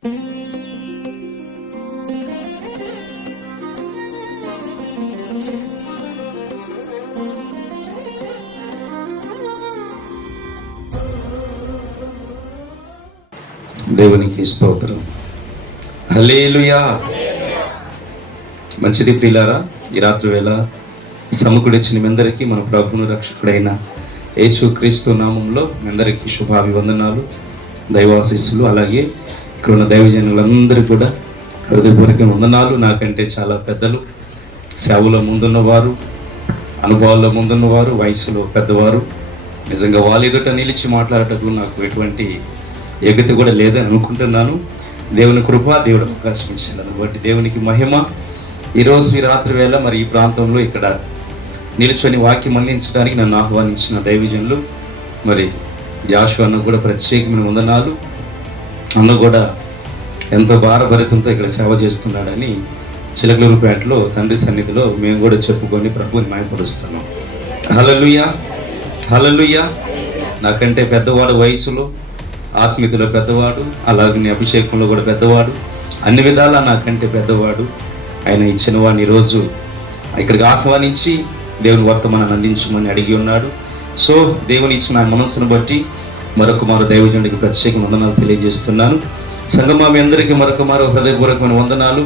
దేవునికి స్తోత్రం. హల్లెలూయా. మంచిది ప్రియులారా, ఈ రాత్రి వేళ సమకూడిచ్చిన మీ అందరికీ మన ప్రభువును రక్షకుడైన యేసుక్రీస్తు నామంలో మీ అందరికీ శుభాభివందనాలు, దైవాశీస్సులు. అలాగే ఇక్కడ ఉన్న దైవజనులందరూ కూడా హృదయపూర్వక వందనాలు. నాకంటే చాలా పెద్దలు, సేవలో ముందున్నవారు, అనుభవాల్లో ముందున్నవారు, వయసులో పెద్దవారు. నిజంగా వాళ్ళ ఎదుట నిలిచి మాట్లాడటకు నాకు ఎటువంటి యోగ్యత కూడా లేదని అనుకుంటున్నాను. దేవుని కృప, దేవుడు అవకాశం ఇచ్చింది బట్టి దేవునికి మహిమ. ఈరోజు ఈ రాత్రి వేళ మరి ఈ ప్రాంతంలో ఇక్కడ నిలుచొని వాక్యం అందించడానికి నన్ను ఆహ్వానించిన దైవజనులు మరి జాషువా అన్న కూడా ప్రత్యేకమైన వందనాలు. అన్న కూడా ఎంతో భారభరితంతో ఇక్కడ సేవ చేస్తున్నాడని చిలకలూరుపేటలో తండ్రి సన్నిధిలో మేము కూడా చెప్పుకొని ప్రభువుని మహిమపరుస్తున్నాం. హల్లెలూయా, హల్లెలూయా. నాకంటే పెద్దవాడు, వయసులో ఆత్మీయతలో పెద్దవాడు, అలాగే అభిషేకంలో కూడా పెద్దవాడు, అన్ని విధాలా నాకంటే పెద్దవాడు. ఆయన ఇచ్చిన వాడిని ఈరోజు ఇక్కడికి ఆహ్వానించి దేవుని వర్తమానాన్ని అందించమని అడిగి ఉన్నాడు. సో దేవుని ఇచ్చిన మనస్సును బట్టి మరొక దైవజనుడికి ప్రత్యేక వందనాలు తెలియజేస్తున్నాను. సంగమా మీ అందరికీ మరొక హృదయపూర్వకమైన వందనాలు,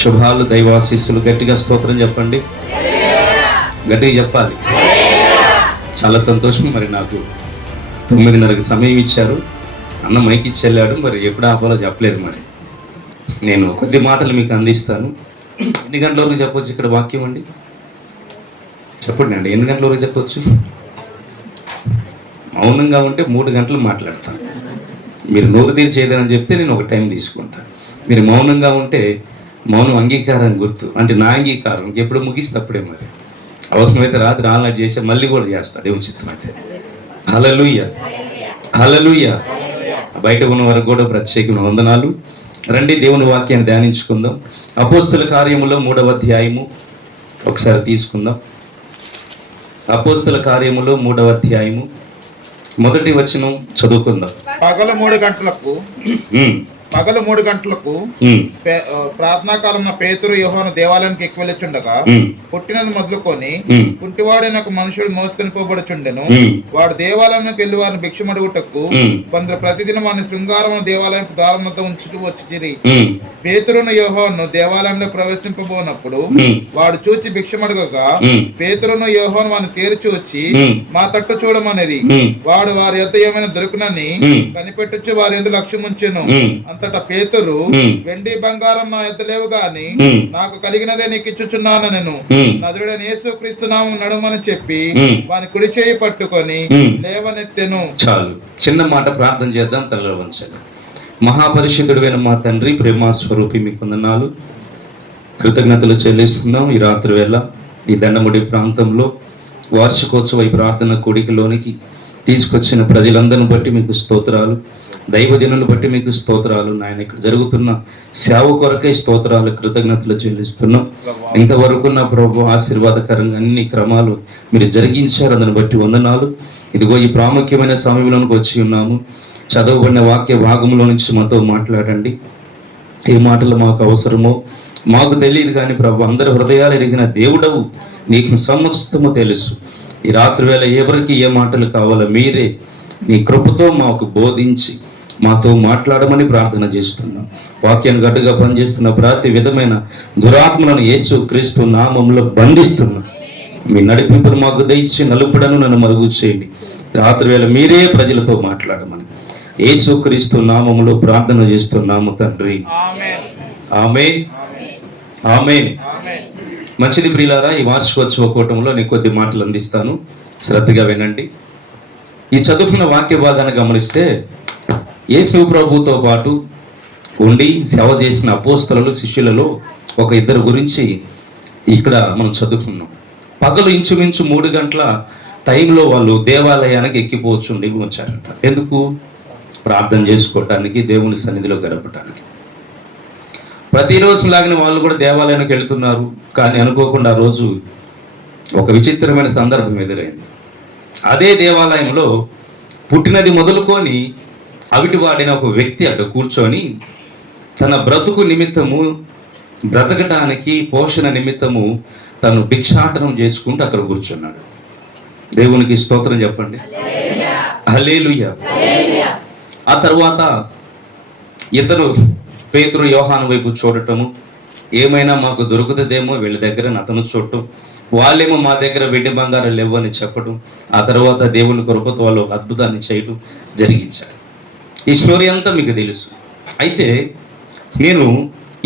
శుభాలు, దైవాశీస్సులు. గట్టిగా స్తోత్రం చెప్పండి, గట్టిగా చెప్పాలి. చాలా సంతోషం. మరి నాకు 9:30కి సమయం ఇచ్చారు. అన్న మైకి ఇచ్చెళ్ళాడు, మరి ఎప్పుడు ఆపాలో చెప్పలేదు. మరి నేను కొద్ది మాటలు మీకు అందిస్తాను. ఎన్ని గంటల వరకు చెప్పొచ్చు ఇక్కడ వాక్యం అండి? చెప్పండి అండి, ఎన్ని గంటల వరకు చెప్పొచ్చు? మౌనంగా ఉంటే 3 గంటలు మాట్లాడతాను. మీరు నోరు తీర్చేదని చెప్తే నేను ఒక టైం తీసుకుంటాను. మీరు మౌనంగా ఉంటే మౌనం అంగీకారం గుర్తు, అంటే నా అంగీకారం ఎప్పుడు ముగిస్తే అప్పుడే. మరి అవసరమైతే రాత్రి ఆన్లైన్ చేసి మళ్ళీ కూడా చేస్తాడు దేవుని చిత్తం అయితే. హల్లెలూయా, హల్లెలూయా. బయట ఉన్న వరకు కూడా ప్రత్యేకమైన వందనాలు. రండి దేవుని వాక్యాన్ని ధ్యానించుకుందాం. అపోస్తల కార్యములో 3వ అధ్యాయము ఒకసారి తీసుకుందాం. అపోస్తల కార్యములో 3వ అధ్యాయము 1వ వచనం చదువుకుందాం. పగలు 3 గంటలకు ప్రార్థనా కాలం పేతురు యోహాను దేవాలయానికి ఎక్కువ వెళ్ళుచుండగా పుట్టినది మొదలుకొని కుంటివాడైన ఒక మనుషుడు మోసుకొని పోబడుచుండెను. వాడు దేవాలయంలోకి వెళ్లి వారిని భిక్షమడుగుటకు కొందరు ప్రతిదినం వారిని శృంగారమున దేవాలయం ద్వారం వద్ద ఉంచుతూ వచ్చి పేతురును యోహాను దేవాలయంలో ప్రవేశింపబోనప్పుడు వాడు చూచి భిక్షమడుగగా పేతురును యోహాను వారిని తేరుచు వచ్చి మా తట్టు చూడమనేది. వాడు వారి యొద్ద ఏమైనా దొరుకునని కనిపెట్టుచు వారి యొద్ద లక్ష్యం ఉంచెను. అంతటా పేతురు, వెండి బంగారం నా యొద్ద లేవు గాని నాకు కలిగినదే నీకు ఇచ్చుచున్నాను, నేను నజరుడైన యేసుక్రీస్తు నామమున నడుమని చెప్పి వాని కుడి చేయి పట్టుకొని లేవనెత్తెను. చాలు, చిన్న మాట ప్రార్థన చేద్దాం. తలలో వంచండి. మహాపరిశుద్ధుడైన మా తండ్రి, ప్రేమ స్వరూపి, మీకు వందనాలు, కృతజ్ఞతలు చెల్లిస్తున్నాం. ఈ రాత్రి వేళ ఈ దండముడి ప్రాంతంలో వార్షికోత్సవ ఈ ప్రార్థన కూడికలోనికి తీసుకొచ్చిన ప్రజలందరిని బట్టి మీకు స్తోత్రాలు, దైవజనులను బట్టి మీకు స్తోత్రాలు. నాయన ఇక్కడ జరుగుతున్న సేవ కొరకై స్తోత్రాలు, కృతజ్ఞతలు చెల్లిస్తున్నాం. ఇంతవరకు నా ప్రభు ఆశీర్వాదకరంగా అన్ని క్రమాలు మీరు జరిగించారు, దాన్ని బట్టి వందనాలు. ఇదిగో ఈ ప్రాముఖ్యమైన సమయంలోనికి వచ్చి ఉన్నాము. చదవబడిన వాక్య భాగంలో నుంచి మాతో మాట్లాడండి. ఏ మాటలు మాకు అవసరమో మాకు తెలియదు కానీ ప్రభు అందరి హృదయాలు ఎరిగిన దేవుడవు, నీకు సమస్తము తెలుసు. ఈ రాత్రి వేళ ఎవరికి ఏ మాటలు కావాలో మీరే నీ కృపతో మాకు బోధించి మాతో మాట్లాడమని ప్రార్థన చేస్తున్నాం. వాక్యాన్ని గడ్డగా పనిచేస్తున్న ప్రతి విధమైన దురాత్మలను యేసుక్రీస్తు నామంలో బంధిస్తున్నాం. మీ నడిపింపును మాకు దయచి నలుపుడను నన్ను మరుగు చేయండి. రాత్రి వేళ మీరే ప్రజలతో మాట్లాడమని యేసుక్రీస్తు నామములో ప్రార్థన చేస్తున్నాము తండ్రి. ఆమేన్, ఆమేన్, ఆమేన్. మంచిది ప్రియులారా, ఈ వార్షికోత్సవ కూటంలో నేను కొద్ది మాటలు అందిస్తాను, శ్రద్ధగా వినండి. ఈ చదువుకున్న వాక్య భాగాన్ని గమనిస్తే యేసు ప్రభువుతో పాటు ఉండి సేవ చేసిన అపోస్తలులు, శిష్యులలో ఒక 2 గురించి ఇక్కడ మనం చదువుకున్నాం. పగలు ఇంచుమించు 3 గంటల టైంలో వాళ్ళు దేవాలయానికి ఎక్కిపోవచ్చుండి వచ్చారంట. ఎందుకు? ప్రార్థన చేసుకోవటానికి, దేవుని సన్నిధిలో గడపటానికి. ప్రతిరోజు లాగిన వాళ్ళు కూడా దేవాలయానికి వెళుతున్నారు. కానీ అనుకోకుండా ఆ రోజు ఒక విచిత్రమైన సందర్భం ఎదురైంది. అదే దేవాలయంలో పుట్టినది మొదలుకొని అవిటి వాడిన ఒక వ్యక్తి అక్కడ కూర్చొని తన బ్రతుకు నిమిత్తము, బ్రతకటానికి పోషణ నిమిత్తము తను భిక్షాటనం చేసుకుంటూ అక్కడ కూర్చున్నాడు. దేవునికి స్తోత్రం చెప్పండి. హల్లెలూయా. ఆ తర్వాత ఇతను పేతురు యోహాను వైపు చూడటము, ఏమైనా మాకు దొరుకుతుందేమో వీళ్ళ దగ్గర అతను చూడటం, వాళ్ళేమో మా దగ్గర వెండి బంగారం లేవు అని చెప్పడం, ఆ తర్వాత దేవుని కృపతో వాళ్ళు ఒక అద్భుతాన్ని చేయడం జరిగించారు. ఈ స్టోరీ అంతా మీకు తెలుసు. అయితే నేను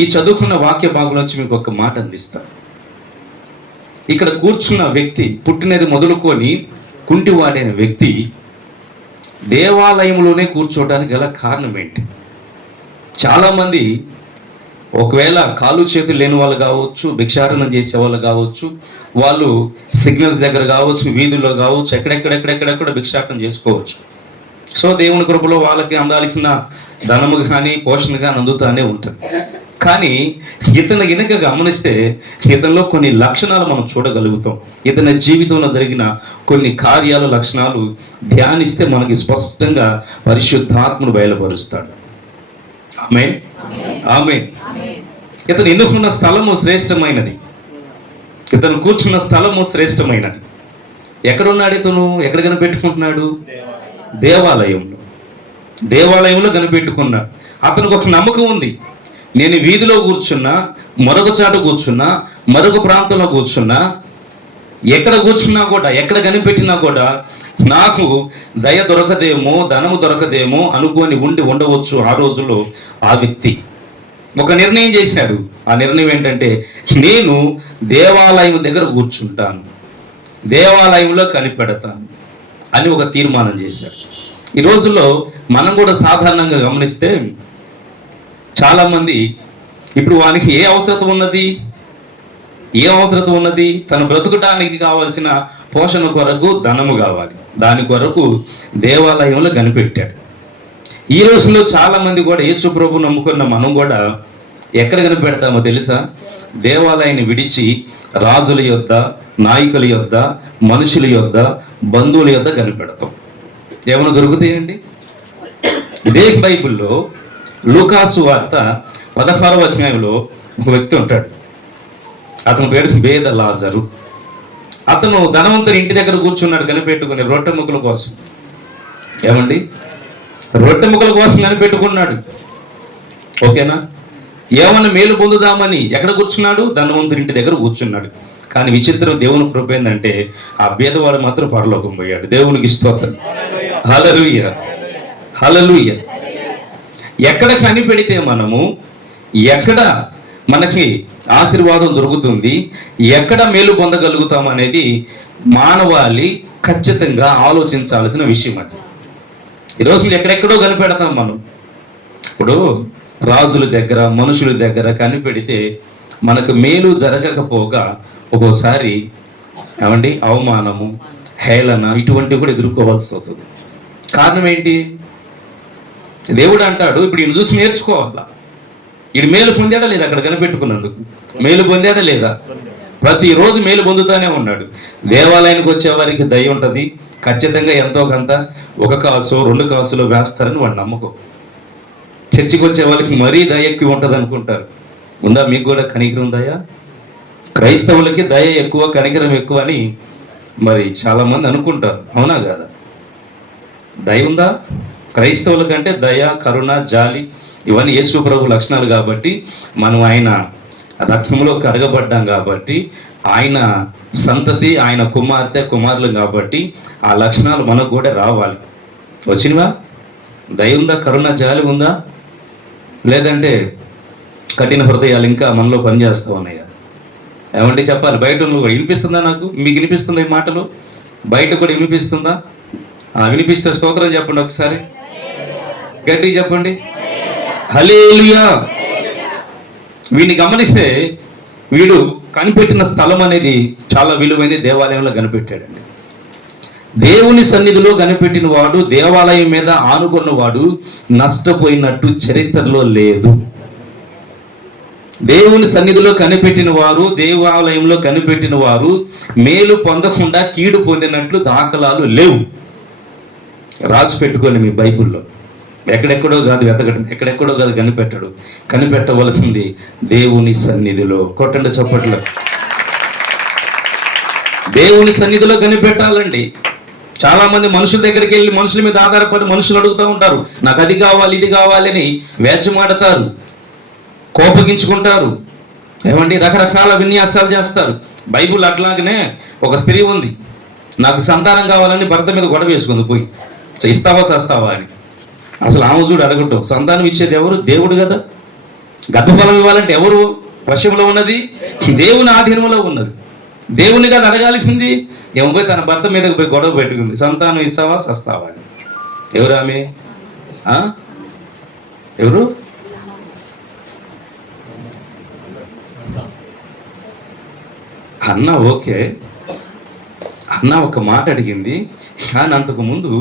ఈ చదువుకున్న వాక్య భాగంలో వచ్చి మీకు ఒక మాట అందిస్తాను. ఇక్కడ కూర్చున్న వ్యక్తి, పుట్టినది మొదలుకొని కుంటివాడైన వ్యక్తి దేవాలయంలోనే కూర్చోవడానికి గల కారణం ఏంటి? చాలామంది ఒకవేళ కాలు చేతులు లేని వాళ్ళు కావచ్చు, భిక్షాటనం చేసే వాళ్ళు కావచ్చు, వాళ్ళు సిగ్నల్స్ దగ్గర కావచ్చు, వీధుల్లో కావచ్చు, ఎక్కడెక్కడెక్కడెక్కడ భిక్షాటనం చేసుకోవచ్చు. సో దేవుని కృపలో వాళ్ళకి అందాల్సిన ధనము కానీ పోషణ కానీ అందుతానే ఉంటుంది. కానీ ఇతను గినక గమనిస్తే ఇతనిలో కొన్ని లక్షణాలు మనం చూడగలుగుతాం. ఇతని జీవితంలో జరిగిన కొన్ని కార్యాల లక్షణాలు ధ్యానిస్తే మనకి స్పష్టంగా పరిశుద్ధాత్మను బయలుపరుస్తాడు. ఆమేన్, ఆమేన్. ఇతను ఎన్నుకున్న స్థలము శ్రేష్టమైనది, ఇతను కూర్చున్న స్థలము శ్రేష్టమైనది. ఎక్కడున్నాడు ఇతను? ఎక్కడ కనిపెట్టుకుంటున్నాడు? దేవాలయంలో కనిపెట్టుకున్నాడు. అతనికి ఒక నమ్మకం ఉంది, నేను వీధిలో కూర్చున్నా, మరొక చాట కూర్చున్నా, మరొక ప్రాంతంలో కూర్చున్నా, ఎక్కడ కూర్చున్నా కూడా, ఎక్కడ కనిపెట్టినా కూడా నాకు దయ దొరకదేమో, ధనము దొరకదేమో అనుకొని ఉండవచ్చు. ఆ రోజుల్లో ఆ వ్యక్తి ఒక నిర్ణయం చేశాడు. ఆ నిర్ణయం ఏంటంటే, నేను దేవాలయం దగ్గర కూర్చుంటాను, దేవాలయంలో కనిపెడతాను అని ఒక తీర్మానం చేశాడు. ఈ రోజుల్లో మనం కూడా సాధారణంగా గమనిస్తే చాలామంది ఇప్పుడు వానికి ఏ అవసరం ఉన్నది? తను బ్రతుకటానికి కావాల్సిన పోషణ కొరకు ధనము కావాలి, దాని కొరకు దేవాలయంలో కనిపెట్టాడు. ఈ రోజుల్లో చాలామంది కూడా యేసు ప్రభు నమ్ముకున్న మనం కూడా ఎక్కడ కనిపెడతామో తెలుసా? దేవాలయాన్ని విడిచి రాజుల యొద్ద, నాయకుల యొద్ద, మనుషుల యొద్ద, బంధువుల యొద్ద కనిపెడతాం. ఏమైనా దొరుకుతాయండి? ఇదే బైబిల్లో లూకాసు వార్త 16వ అధ్యాయంలో ఒక వ్యక్తి ఉంటాడు. అతని పేరు బేద లాజరు. అతను ధనవంతుని ఇంటి దగ్గర కూర్చున్నాడు కనిపెట్టుకుని రొట్టె ముక్కల కోసం. ఏమండి? రొట్టె ముక్కల కోసం కనిపెట్టుకున్నాడు. ఓకేనా? ఏమన్నా మేలు పొందుదామని ఎక్కడ కూర్చున్నాడు? ధనవంతుని ఇంటి దగ్గర కూర్చున్నాడు. కానీ విచిత్రం, దేవుని కృప ఏంటంటే ఆ పేదవాడు మాత్రం పరలోకం పోయాడు. దేవునికి స్తోత్రం. హల్లెలూయా, హల్లెలూయా. ఎక్కడ కనిపెడితే మనము, ఎక్కడ మనకి ఆశీర్వాదం దొరుకుతుంది, ఎక్కడ మేలు పొందగలుగుతాం అనేది మానవాళి ఖచ్చితంగా ఆలోచించాల్సిన విషయం. అది ఈరోజు ఎక్కడెక్కడో కనిపెడతాం మనం. ఇప్పుడు రాజుల దగ్గర, మనుషుల దగ్గర కనిపెడితే మనకు మేలు జరగకపోగా ఒక్కోసారి ఏమండి అవమానము, హేళన ఇటువంటివి కూడా ఎదుర్కోవాల్సి వస్తుంది. కారణం ఏంటి? దేవుడు అంటాడు, ఇప్పుడు ఈయన చూసి నేర్చుకోవాలా. ఈడు మేలు పొందాడా లేదా? అక్కడ కనిపెట్టుకున్నందుకు మేలు పొందాడా లేదా? ప్రతిరోజు మేలు పొందుతానే ఉన్నాడు. దేవాలయానికి వచ్చే వారికి దయ ఉంటుంది, ఖచ్చితంగా ఎంతో కొంత 1 కాసు 2 కాసులు వేస్తారని వాడు నమ్మకం. చర్చికి వచ్చే వాళ్ళకి మరీ దయ ఎక్కువ ఉంటుంది అనుకుంటారు. ఉందా మీకు కూడా కనికరం దయ? క్రైస్తవులకి దయ ఎక్కువ, కనికరం ఎక్కువ అని మరి చాలామంది అనుకుంటారు. అవునా కాదా? దయ ఉందా? క్రైస్తవుల కంటే దయ, కరుణ, జాలి ఇవన్నీ యేసు ప్రభు లక్షణాలు. కాబట్టి మనం ఆయన రక్తంలో కరగబడ్డాం కాబట్టి, ఆయన సంతతి, ఆయన కుమార్తె కుమారులు కాబట్టి ఆ లక్షణాలు మనకు కూడా రావాలి. వచ్చినవా? దయ ఉందా? కరుణ, జాలి ఉందా? లేదంటే కఠిన హృదయాలు ఇంకా మనలో పనిచేస్తూ ఉన్నాయా? ఏమంటే చెప్పాలి. బయట వినిపిస్తుందా? నాకు మీకు వినిపిస్తుందా ఈ మాటలు? బయట కూడా వినిపిస్తుందా? వినిపిస్తే స్తోత్రం చెప్పండి ఒకసారి, గట్టిగా చెప్పండి. హల్లెలూయా. వీడిని గమనిస్తే వీడు కనిపెట్టిన స్థలం అనేది చాలా విలువైంది. దేవాలయంలో కనిపెట్టాడండి. దేవుని సన్నిధిలో కనిపెట్టిన వాడు, దేవాలయం మీద ఆనుకున్నవాడు నష్టపోయినట్టు చరిత్రలో లేదు. దేవుని సన్నిధిలో కనిపెట్టిన వారు, దేవాలయంలో కనిపెట్టిన వారు మేలు పొందకుండా కీడు పొందినట్లు దాఖలాలు లేవు. రాసి పెట్టుకోండి మీ బైబిల్లో. ఎక్కడెక్కడో కాదు వెతకడం, ఎక్కడెక్కడో కాదు కనిపెట్టడు. కనిపెట్టవలసింది దేవుని సన్నిధిలో. కొట్టండి చప్పట్లు. దేవుని సన్నిధిలో కనిపెట్టాలండి. చాలా మంది మనుషుల దగ్గరికి వెళ్ళి మనుషుల మీద ఆధారపడి మనుషులు అడుగుతూ ఉంటారు, నాకు అది కావాలి ఇది కావాలి అని వేచమాడతారు, కోపగించుకుంటారు, ఏమండి రకరకాల విన్యాసాలు చేస్తారు. బైబుల్ అట్లాగనే ఒక స్త్రీ ఉంది, నాకు సంతానం కావాలని భర్త మీద గొడవ వేసుకుంది పోయి, ఇస్తావా చేస్తావా అని. అసలు ఆమె చూడు అడగటం, సంతానం ఇచ్చేది ఎవరు? దేవుడు కదా. గర్భఫలం ఇవ్వాలంటే ఎవరు వశంలో ఉన్నది? దేవుని ఆధీనంలో ఉన్నది. దేవుని కదా అడగాల్సింది. ఏమో పోయి తన భర్త మీదకి పోయి గొడవ పెట్టుకుంది, సంతానం ఇస్తావా సస్తావా అని. ఎవరు ఆమె? ఎవరు? అన్న ఓకే, అన్న ఒక మాట అడిగింది. కానీ అంతకు ముందు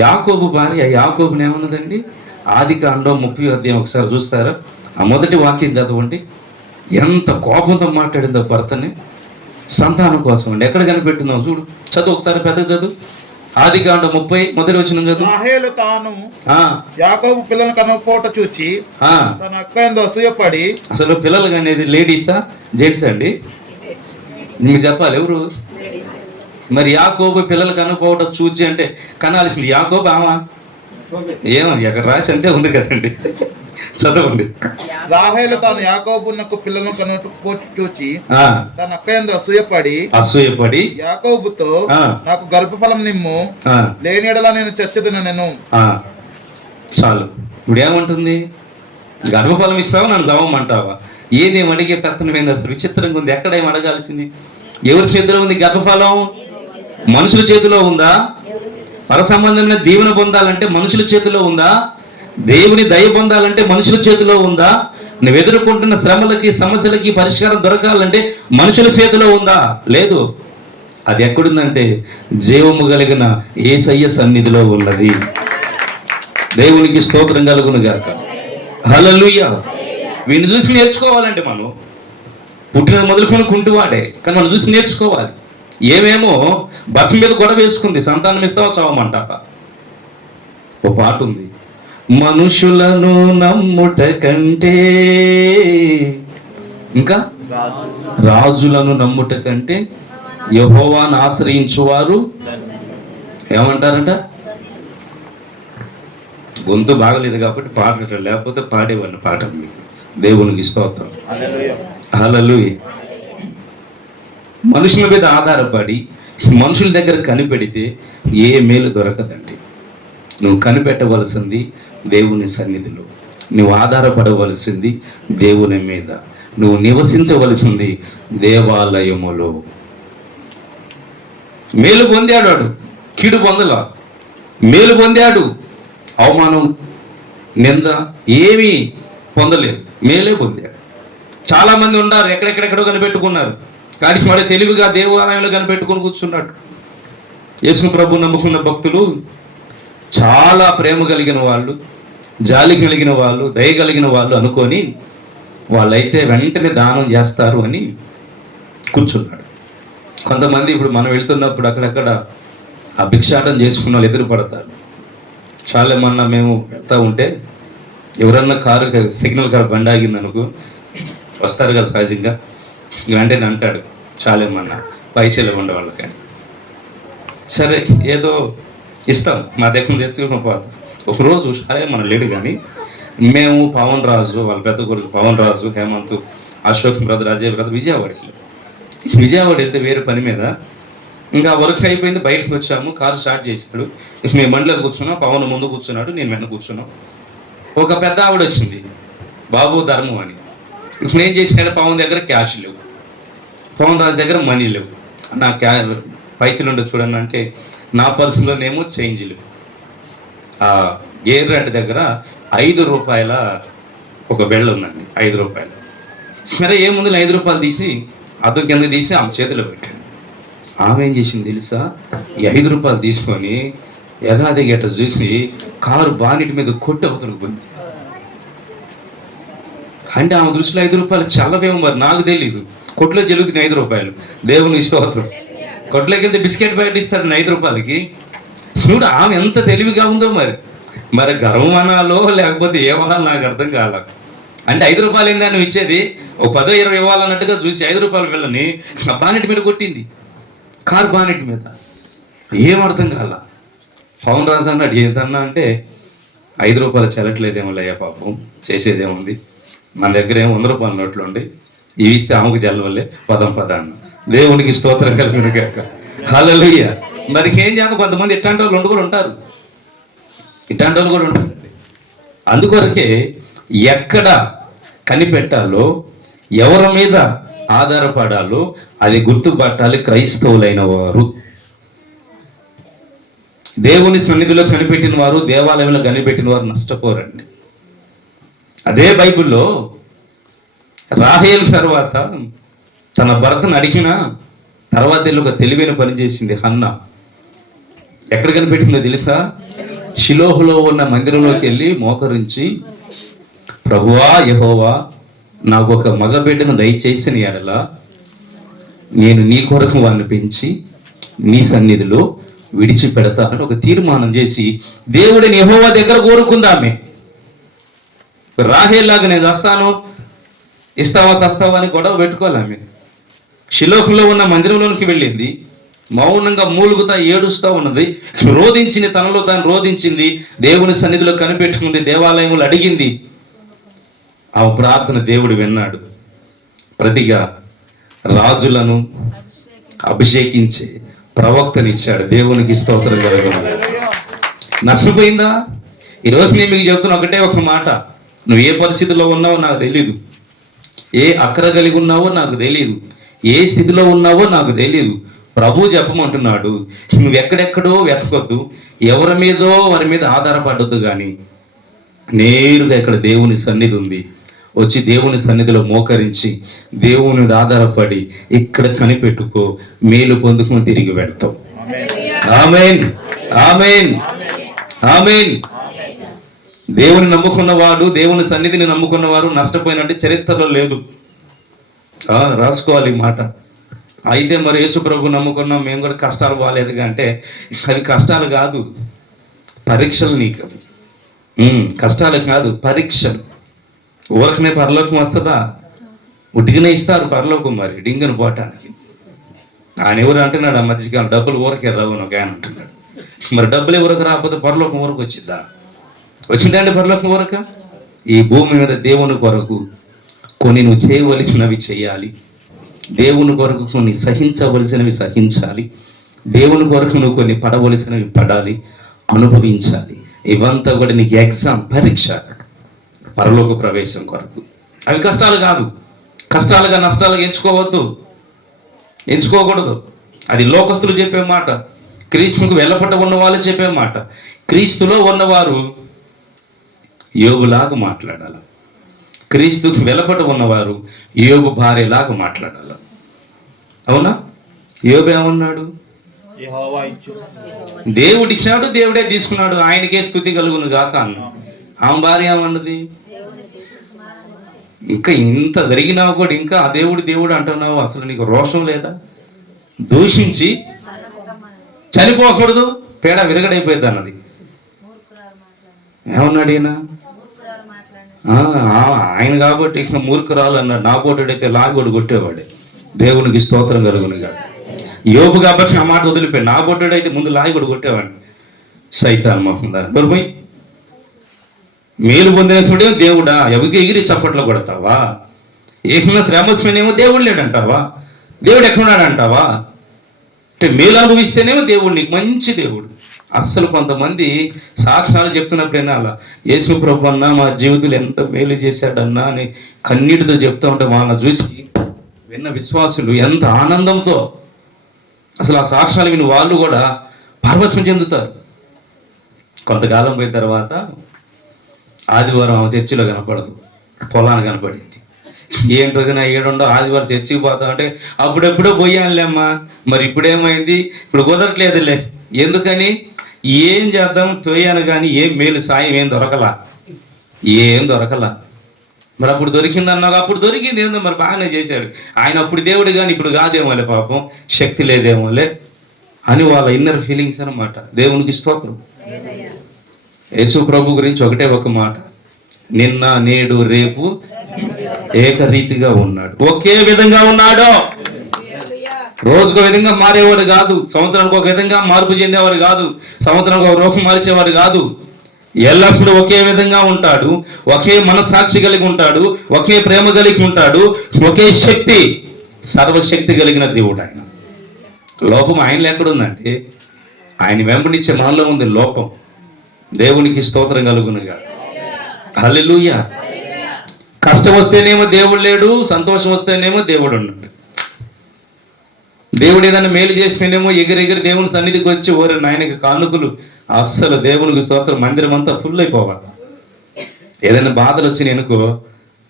యాకోబు భార్య యాకోబుని ఏమన్నదండి? ఆదికాండం 30వ అధ్యాయం ఒకసారి చూస్తారా? ఆ మొదటి వాక్యం చదవండి. ఎంత కోపంతో మాట్లాడిందో భర్తని సంతానం కోసం అండి. ఎక్కడ కనిపెట్టిందో చూడు, చదువు ఒకసారి, పెద్ద చదువు. ఆదికాండం 30 మొదటి వచనం చదువు. రాహేలు తాను యాకోబు పిల్లలను కనకపోవట చూచి తన అక్క యందు అసూయపడి. అసలు పిల్లలు అనేది లేడీసా జెంట్స్ అండి? మీకు చెప్పాలి ఎవరు మరి. యాకోబు పిల్లలు కనుకోవటం చూచి అంటే కనాల్సింది యాకోబు ఆమా? ఏమో ఎక్కడ రాసి అంతే ఉంది కదండి, చదవండి. రాహేలు తాను యాకోబునకు పిల్లలను కనుకోవట చూచి తన అక్క యందు అసూయపడి యాకోబుతో, నాకు గర్భఫలం నిమ్ము, లేని ఎడల నేను చచ్చదును నేను. చాలు. ఇప్పుడు ఏమంటుంది? గర్భఫలం ఇస్తావా నన్ను చదవమంటావా? ఏదేం అడిగే పెత్తనం ఏంది? అసలు విచిత్రంగా ఉంది. ఎక్కడ ఏం అడగాల్సింది? ఎవరి చేతిలో ఉంది గర్భఫలం? మనుషుల చేతిలో ఉందా? పర సంబంధమైన దీవెన పొందాలంటే మనుషుల చేతిలో ఉందా? దేవుని దయ పొందాలంటే మనుషుల చేతిలో ఉందా? నువ్వు ఎదుర్కొంటున్న శ్రమలకి సమస్యలకి పరిష్కారం దొరకాలంటే మనుషుల చేతిలో ఉందా? లేదు. అది ఎక్కడుందంటే జీవము కలిగిన యేసయ్య సన్నిధిలో ఉన్నది. దేవునికి స్తోత్రం కలుగును గాక. హల్లెలూయా. వీడిని చూసి నేర్చుకోవాలంటే మనం పుట్టిన మొదలుకొని కుంటువాడే, కానీ మనం చూసి నేర్చుకోవాలి. ఏమేమో భర్త మీద గొడవ వేసుకుంది, సంతానం ఇస్తావా చావమంటావా? ఓ పాట ఉంది, మనుషులను నమ్ముట కంటే, ఇంకా రాజులను నమ్ముట కంటే యెహోవాను ఆశ్రయించువారు ఏమంటారంట? గొంతు బాగలేదు కాబట్టి పాడటం, లేకపోతే పాడేవాడిని పాట. దేవునికి స్తోత్రం. హల్లెలూయా. మనుషుల మీద ఆధారపడి మనుషుల దగ్గర కనిపెడితే ఏ మేలు దొరకదండి. నువ్వు కనిపెట్టవలసింది దేవుని సన్నిధిలో, నువ్వు ఆధారపడవలసింది దేవుని మీద, నువ్వు నివసించవలసింది దేవాలయములో. మేలు పొందాడు వాడు, కీడు పొందలా. మేలు పొందాడు, అవమానం నింద ఏమీ పొందలేదు, మేలే పొందాడు. చాలామంది ఉన్నారు ఎక్కడెక్కడెక్కడో కనిపెట్టుకున్నారు, కానీ వాడు తెలివిగా దేవాలయంలో కనిపెట్టుకొని కూర్చున్నాడు. యేసు ప్రభు నమ్ముకున్న భక్తులు చాలా ప్రేమ కలిగిన వాళ్ళు, జాలి కలిగిన వాళ్ళు, దయ కలిగిన వాళ్ళు అనుకొని వాళ్ళైతే వెంటనే దానం చేస్తారు అని కూర్చున్నాడు. కొంతమంది ఇప్పుడు మనం వెళ్తున్నప్పుడు అక్కడక్కడ ఆ భిక్షాటం చేసుకున్న వాళ్ళు ఎదురు పడతారు. చాలా మొన్న మేము వెళ్తూ ఉంటే ఎవరన్నా కారు సిగ్నల్ కారు బండి ఆగింది అనుకో, వస్తారు కదా సహజంగా, వెంటనే అంటాడు చాలేమన్నా పైసలు ఇవ్వండి వాళ్ళకని. సరే ఏదో ఇస్తాం, మా దగ్గర తీసుకుని పోతాం. ఒకరోజు సరే మన లేడు, కానీ మేము పవన్ రాజు వాళ్ళ పెద్ద కొడుకు పవన్ రాజు, హేమంత్, అశోక్ బ్రదర్, అజయ్ బ్రదర్ విజయవాడ వెళ్తే వేరే పని మీద. ఇంకా వర్క్ అయిపోయింది, బయటకు వచ్చాము, కారు స్టార్ట్ చేశాడు. మేము బండిలో కూర్చున్నాం, పవన్ ముందు కూర్చున్నాడు, నేను వెనక కూర్చున్నాం. ఒక పెద్ద ఆవిడ వచ్చింది, బాబు ధర్మం అని. ఇప్పుడు ఏం చేసినాడు, పవన్ దగ్గర క్యాష్ లేవు, పవన్ రాజు దగ్గర మనీ లేవు. నా పైసలు ఉండే చూడండి అంటే నా పర్సులోనేమో చేంజ్ లేవు. ఆ గేర్ ర్యాట్ దగ్గర 5 రూపాయల ఒక బెళ్ళ ఉందండి, 5 రూపాయలు. సరే ఏముంది, 5 రూపాయలు తీసి అద్దం కింద తీసి ఆమె చేతిలో పెట్టాడు. ఆమె ఏం చేసింది తెలుసా, ఈ 5 రూపాయలు తీసుకొని ఎగాది గట్ట చూసి కారు బానిటి మీద కొట్టి అవుతుంది పోయింది. అంటే ఆమె దృష్టిలో 5 రూపాయలు చల్లవేమో, మరి నాకు తెలీదు. కొట్లో జరుగుతుంది 5 రూపాయలు, దేవుని స్తోత్రం. కొట్లోకి వెళ్తే బిస్కెట్ ప్యాకెట్ ఇస్తాడు 5 రూపాయలకి. చూడు ఆమె ఎంత తెలివిగా ఉందో మరి. మరి గర్వం అనాలో లేకపోతే ఏమనాలో నాకు అర్థం కాల. అంటే 5 రూపాయలు ఏందా నువ్వు ఇచ్చేది, ఓ 10-20 ఇవ్వాలన్నట్టుగా చూసి 5 రూపాయల పిల్లని ఆ బానెట్ మీద కొట్టింది, కారు బానెట్ మీద. ఏం అర్థం కాల. పవన్ రాజు అన్నాడు, ఏదన్నా అంటే 5 రూపాయలు చెల్లట్లేదేమోలయ్యా పాపం, చేసేదేముంది, మన దగ్గర ఏమో 100 రూపాయల నోట్లు ఉండి ఇవి ఇస్తే ఆమెకు జల్లవల్లే, పదం అన్న. దేవునికి స్తోత్రం కలుగును గాక. హల్లెలూయా. మరి ఏం చేయాలి, కొంతమంది ఇట్లాంటి వాళ్ళు కూడా ఉంటారు, ఇట్లాంటి వాళ్ళు కూడా ఉంటారు. అందుకొరకే ఎక్కడ కనిపెట్టాలో, ఎవరి మీద ఆధారపడాలో అది గుర్తుపట్టాలి క్రైస్తవులైన వారు. దేవుని సన్నిధిలో కనిపెట్టిన వారు, దేవాలయంలో కనిపెట్టిన వారు నష్టపోరండి. అదే బైబిల్లో రాహేలు తర్వాత తన భర్తను అడిగిన తర్వాత ఒక తెలివైన పని చేసింది హన్నా. ఎక్కడ కనిపెట్టిందో తెలుసా? షిలోహులో ఉన్న మందిరంలోకి వెళ్ళి మోకరించి, ప్రభువా యెహోవా, నాకు ఒక మగ బిడ్డను దయచేసి నీ ఎడల నేను నీ కొరకు వాడిని పెంచి నీ సన్నిధిలో విడిచిపెడతానని ఒక తీర్మానం చేసి దేవుడిని యెహోవా దగ్గర కోరుకుందామే. రాహేల్లాగా నేను వస్తాను, ఇస్తావా చస్తావా అని గొడవ పెట్టుకోవాలి. ఆమె షిలోహులో ఉన్న మందిరంలోనికి వెళ్ళింది, మౌనంగా మూలుగుతా ఏడుస్తూ ఉన్నది, రోధించింది, తనలో తాను రోధించింది, దేవుని సన్నిధిలో కనిపెట్టుకుంది, దేవాలయంలో అడిగింది. ఆ ప్రార్థన దేవుడు విన్నాడు. ప్రతిగా రాజులను అభిషేకించే ప్రవక్తనిచ్చాడు. దేవునికి స్తోత్రం కలుగును. నష్టపోయిందా? ఈరోజు నేను మీకు చెప్తున్నా ఒకటే ఒక మాట, నువ్వు ఏ పరిస్థితిలో ఉన్నావో నాకు తెలీదు, ఏ అక్కర కలిగి ఉన్నావో నాకు తెలియదు, ఏ స్థితిలో ఉన్నావో నాకు తెలియదు. ప్రభు చెప్పమంటున్నాడు, నువ్వు ఎక్కడెక్కడో వెతకొద్దు, ఎవరి మీదో వారి మీద ఆధారపడొద్దు, కానీ నేరుగా ఇక్కడ దేవుని సన్నిధి ఉంది, వచ్చి దేవుని సన్నిధిలో మోకరించి దేవుని మీద ఆధారపడి ఇక్కడ కనిపెట్టుకో, మేలు పొందుకొని తిరిగి వెళ్తావు. ఆమేన్, ఆమేన్, ఆమేన్. దేవుని నమ్ముకున్నవాడు, దేవుని సన్నిధిని నమ్ముకున్నవారు నష్టపోయినట్టు చరిత్రలో లేదు. రాసుకోవాలి ఈ మాట. అయితే మరి యేసు ప్రభు నమ్ముకున్నాం, మేము కూడా కష్టాలు బాగాలేదుగా అంటే అవి కష్టాలు కాదు, పరీక్షలు. నీకు కష్టాలు కాదు, పరీక్షలు. ఊరకనే పరలోకం వస్తుందా? ఉట్టిగానే ఇస్తారు పరలోకం, మరి డింగను పోవటానికి. ఆయన ఎవరు అంటున్నాడు ఆ మధ్యకాలం, డబ్బులు ఊరకే రావు ఒక ఆయన అంటున్నాడు. మరి డబ్బులు ఊరకు రాకపోతే పరలోకం ఊరకు వచ్చిద్దా? వచ్చిందండి పరలోకం ఊరక? ఈ భూమి మీద దేవుని కొరకు కొన్ని నువ్వు చేయవలసినవి చేయాలి, దేవుని కొరకు కొన్ని సహించవలసినవి సహించాలి, దేవుని కొరకు నువ్వు కొన్ని పడవలసినవి పడాలి, అనుభవించాలి. ఇవంతా కూడా నీకు ఎగ్జామ్, పరీక్ష, పరలోక ప్రవేశం కొరకు. అవి కష్టాలు కాదు, కష్టాలుగా నష్టాలుగా ఎంచుకోవద్దు, ఎంచుకోకూడదు. అది లోకస్తులు చెప్పే మాట, క్రీస్తుకు వెళ్ళపట్ట ఉన్న వాళ్ళు చెప్పే మాట. క్రీస్తులో ఉన్నవారు యోబులాగా మాట్లాడాలి, క్రీస్తుకు వెలపట ఉన్నవారు యోబు భార్యలాగా మాట్లాడాలి. అవునా? యోబు ఏమన్నాడు? దేవుడు ఇచ్చాడు, దేవుడే తీసుకున్నాడు, ఆయనకే స్తుతి కలుగును గాక అన్న. ఆమె భార్య ఏమన్నది? ఇంకా ఇంత జరిగినా కూడా ఇంకా ఆ దేవుడు దేవుడు అంటున్నావు, అసలు నీకు రోషం లేదా? దూషించి చనిపోకూడదు, పేడ విరగడైపోయింది అన్నది. ఏమన్నాడు ఈయన? ఆయన కాబట్టి ఇక మూర్ఖురాలు అన్నాడు. నా పోటుడైతే లాగోడు కొట్టేవాడే. దేవునికి స్తోత్రం కలుగునుగా. యోబు కాబట్టి ఆ మాట వదిలిపోయాడు. నా పోటుడైతే ముందు లాగోడు కొట్టేవాడిని. సైతాన్ మహందా దొరిపోయి మేలు పొందినప్పుడే దేవుడా ఎవరికి ఎగిరి చప్పట్లు కొడతావా? ఏకన్నా శ్రమస్మేనేమో దేవుడు లేడంటావా? దేవుడు ఎక్కడున్నాడు అంటావా? అంటే మేలు అనుభవిస్తేనేమో దేవుడు నీకు మంచి దేవుడు. అస్సలు కొంతమంది సాక్ష్యాలు చెప్తున్నప్పుడైనా అలా యేసు ప్రభు అన్నా మా జీవితంలో ఎంత మేలు చేశాడన్నా అని కన్నీటితో చెప్తూ ఉంటే వాళ్ళని చూసి విన్న విశ్వాసులు ఎంత ఆనందంతో అసలు ఆ సాక్ష్యాలు విని వాళ్ళు కూడా పరవశం చెందుతారు. కొంతకాలం పోయిన తర్వాత ఆదివారం ఆమె చర్చిలో కనపడదు, పొలాన్ని కనపడింది. ఏంటి రోజున ఏడుండో ఆదివారం చర్చికి పోతాం అంటే అప్పుడెప్పుడో పోయానులేమ్మా, మరి ఇప్పుడేమైంది, ఇప్పుడు కుదరట్లేదులే. ఎందుకని? ఏం చేద్దాం తోయాను కానీ ఏం మేలు సాయం ఏం దొరకలా, ఏం దొరకలా. మరి అప్పుడు దొరికిందన్నాక అప్పుడు దొరికింది ఏందో, మరి బాగానే చేశాడు ఆయన అప్పుడు దేవుడు, కానీ ఇప్పుడు కాదేమోలే, పాపం శక్తి లేదేమోలే అని వాళ్ళ ఇన్నర్ ఫీలింగ్స్ అనమాట. దేవునికి స్తోత్రం. యేసు ప్రభు గురించి ఒకటే ఒక మాట, నిన్న నేడు రేపు ఏకరీతిగా ఉన్నాడు. ఒకే విధంగా ఉన్నాడు. రోజుకు ఒక విధంగా మారేవాడు కాదు, సంవత్సరానికి ఒక విధంగా మార్పు చెందేవాడు కాదు, సంవత్సరానికి ఒక రూపం మార్చేవాడు కాదు. ఎల్లప్పుడూ ఒకే విధంగా ఉంటాడు, ఒకే మనసాక్షి కలిగి ఉంటాడు, ఒకే ప్రేమ కలిగి ఉంటాడు, ఒకే శక్తి, సర్వశక్తి కలిగిన దేవుడు ఆయన. లోపం ఆయనలో ఎక్కడుందంటే ఆయన వెంబడించే మనలో ఉంది లోపం. దేవునికి స్తోత్రం కలుగునుగా. హల్లెలూయా. కష్టం వస్తేనేమో దేవుడు లేడు, సంతోషం వస్తేనేమో దేవుడు ఉన్నాడు. దేవుడు ఏదైనా మేలు చేస్తేనేమో ఎగిరెగిరి దేవుని సన్నిధికి వచ్చి ఓరే నాయనకి కానుకలు, అస్సలు దేవునికి స్తోత్రం, మందిరం అంతా ఫుల్ అయిపోవాలి. ఏదైనా బాధలు వచ్చి నేనుకో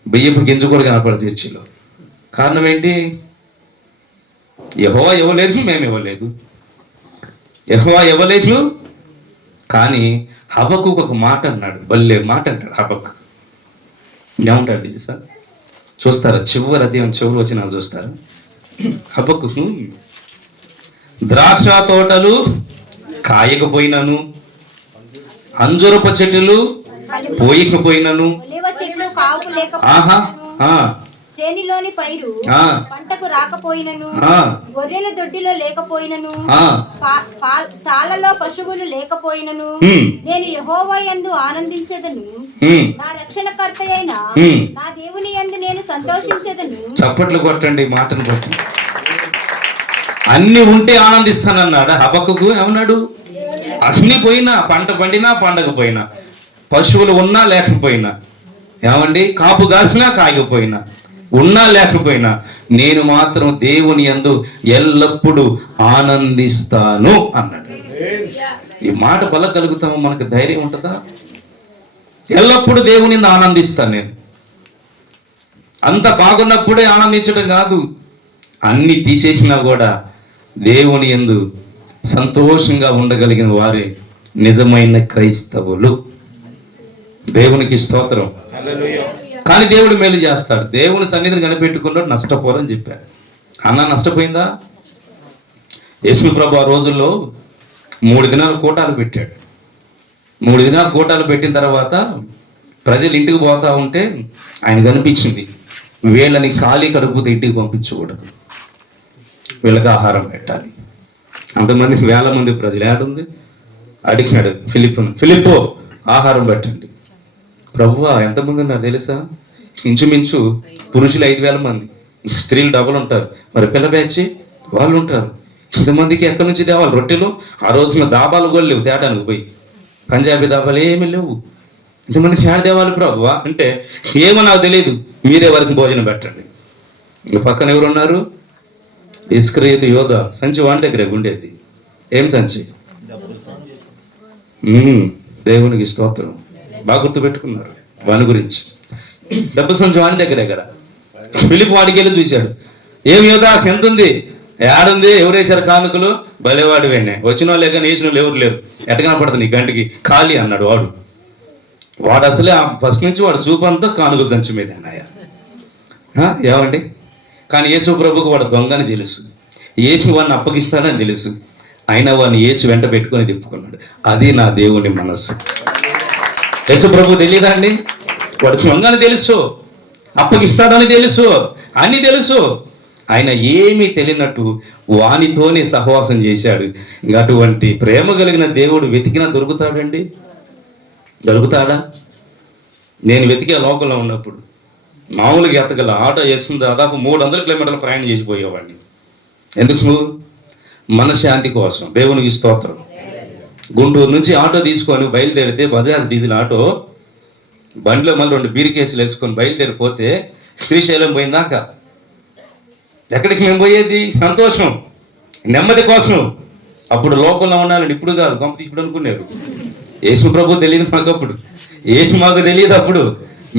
బియ్యపు గింజ కూడా కనపడదు చర్చిలో. కారణం ఏంటి? యెహోవా ఇవ్వలేదు, మేము ఇవ్వలేదు. యెహోవా ఇవ్వలేదు. కానీ హబక్కుకు ఒక మాట అన్నాడు, భలే మాట అంటాడు హబక్కు. ఏమంటాడు తెలుసా? చూస్తారా? చివరి అధ్యాయం చివరి వచ్చిన చూస్తారా? హబక్కుకు, ద్రాక్ష తోటలు కాయకపోయినను, అంజూరపు చెట్టులు పోయకపోయినను, ఆహా చేనిలోని పైరు పంటకు రాకపోయినను, గొర్రెల దొడ్డిలో లేకపోయినను, సాలలో పశువులు లేకపోయినను, నేను యెహోవా యందు ఆనందించెదను, నా రక్షణకర్త అయిన నా దేవుని యందు నేను సంతోషించెదను. చప్పట్లు కొట్టండి, మాటను కొట్టండి. అన్ని ఉంటే ఆనందిస్తానన్నాడు హబక్కుకు. ఏమన్నాడు? అన్ని పోయినా, పంట పండినా పండకపోయినా, పశువులు ఉన్నా లేకపోయినా, ఏమండి కాపు కాసినా కాయకపోయినా, ఉన్నా లేకపోయినా, నేను మాత్రం దేవుని యందు ఎల్లప్పుడూ ఆనందిస్తాను అన్నాడు. ఈ మాట పలకగలుగుతాము, మనకు ధైర్యం ఉంటుందా? ఎల్లప్పుడూ దేవుని యందు ఆనందిస్తాను నేను. అంత బాగున్నప్పుడే ఆనందించడం కాదు, అన్ని తీసేసినా కూడా దేవుని యందు సంతోషంగా ఉండగలిగిన వారే నిజమైన క్రైస్తవులు. దేవునికి స్తోత్రం. కానీ దేవుడు మేలు చేస్తాడు. దేవుని సన్నిధిని కనిపెట్టుకున్నాడు, నష్టపోరని చెప్పాడు. అన్న నష్టపోయిందా? యేసు ప్రభు ఆ రోజుల్లో 3 దినాలు కూటాలు పెట్టాడు. 3 దినాలు కూటాలు పెట్టిన తర్వాత ప్రజలు ఇంటికి పోతా ఉంటే ఆయన కనిపించింది, వీళ్ళని ఖాళీ కడుపుతో ఇంటికి పంపించకూడదు, వీళ్ళకి ఆహారం పెట్టాలి. అంతమంది వేల మంది ప్రజలు ఏడుంది. అడిగినాడు ఫిలిప్పో ఆహారం పెట్టండి. ప్రభువా ఎంతమంది ఉన్నారు తెలుసా? ఇంచుమించు పురుషులు 5,000 మంది, స్త్రీలు డబుల్ ఉంటారు, మరి పిల్ల బ్యాచి వాళ్ళు ఉంటారు. ఇంతమందికి ఎక్కడి నుంచి తేవాలి రొట్టెలు? ఆ రోజున దాబాలు కూడా లేవు తేడానికి పోయి, పంజాబీ దాబాలు ఏమీ లేవు. ఇంతమందికి ఏడ తేవాలి ప్రభువా అంటే, ఏమో నాకు తెలియదు, మీరే వారికి భోజనం పెట్టండి. ఇంక పక్కన ఎవరున్నారు? ఇస్కరియోతు యోధ సంచి వాడి దగ్గరే ఉండేది. ఏం సంచి? దేవునికి స్తోత్రం. బాగా గుర్తుపెట్టుకున్నారు వాని గురించి. డబ్బు సంచి వాడి దగ్గరే కదా. ఫిలిప్ వాడికి వెళ్ళి చూశాడు, ఏం యోధ ఎంత ఉంది? ఏడుంది? ఎవరేసారు కానుకలు? భలేవాడు వెండి, వచ్చిన వాళ్ళే కానీ వేసిన వాళ్ళు ఎవరు లేరు, ఎట్టగా పడుతుంది గంటకి ఖాళీ అన్నాడు. వాడు అసలే ఫస్ట్ నుంచి వాడు చూపు అంతా కానుకల సంచి మీద అన్నాయా. ఏమండి? కానీ యేసు ప్రభుకు వాడు దొంగని తెలుసు, యేసు వాడిని అప్పగిస్తానని తెలుసు, అయినా వాడిని యేసు వెంట పెట్టుకొని తిప్పుకున్నాడు. అది నా దేవుని మనస్సు. యేసు ప్రభు తెలియదా అండి? వాడు దొంగని తెలుసు, అప్పగిస్తాడని తెలుసు, అన్ని తెలుసు, ఆయన ఏమీ తెలియనట్టు వానితోనే సహవాసం చేశాడు. ఇంకా అటువంటి ప్రేమ కలిగిన దేవుడు వెతికినా దొరుకుతాడండి? దొరుకుతాడా? నేను వెతికే లోకంలో ఉన్నప్పుడు మామూలుగా ఎత్తగల ఆటో వేసుకుని దాదాపు 300 కిలోమీటర్ల ప్రయాణం చేసిపోయేవాడిని. ఎందుకు? మనశ్శాంతి కోసం. దేవునికి స్తోత్రం. గుంటూరు నుంచి ఆటో తీసుకొని బయలుదేరితే బజాజ్ డీజిల్ ఆటో బండిలో మళ్ళీ 2 బీర్ కేసులు వేసుకొని బయలుదేరిపోతే శ్రీశైలం పోయిందాక. ఎక్కడికి మేము పోయేది? సంతోషం, నెమ్మది కోసం. అప్పుడు లోకంలో ఉండాలని, ఇప్పుడు కాదు, గొంప తీసుకుని అనుకున్నారు. యేసు ప్రభు తెలియదు మాకు అప్పుడు, యేసు మాకు తెలియదు అప్పుడు.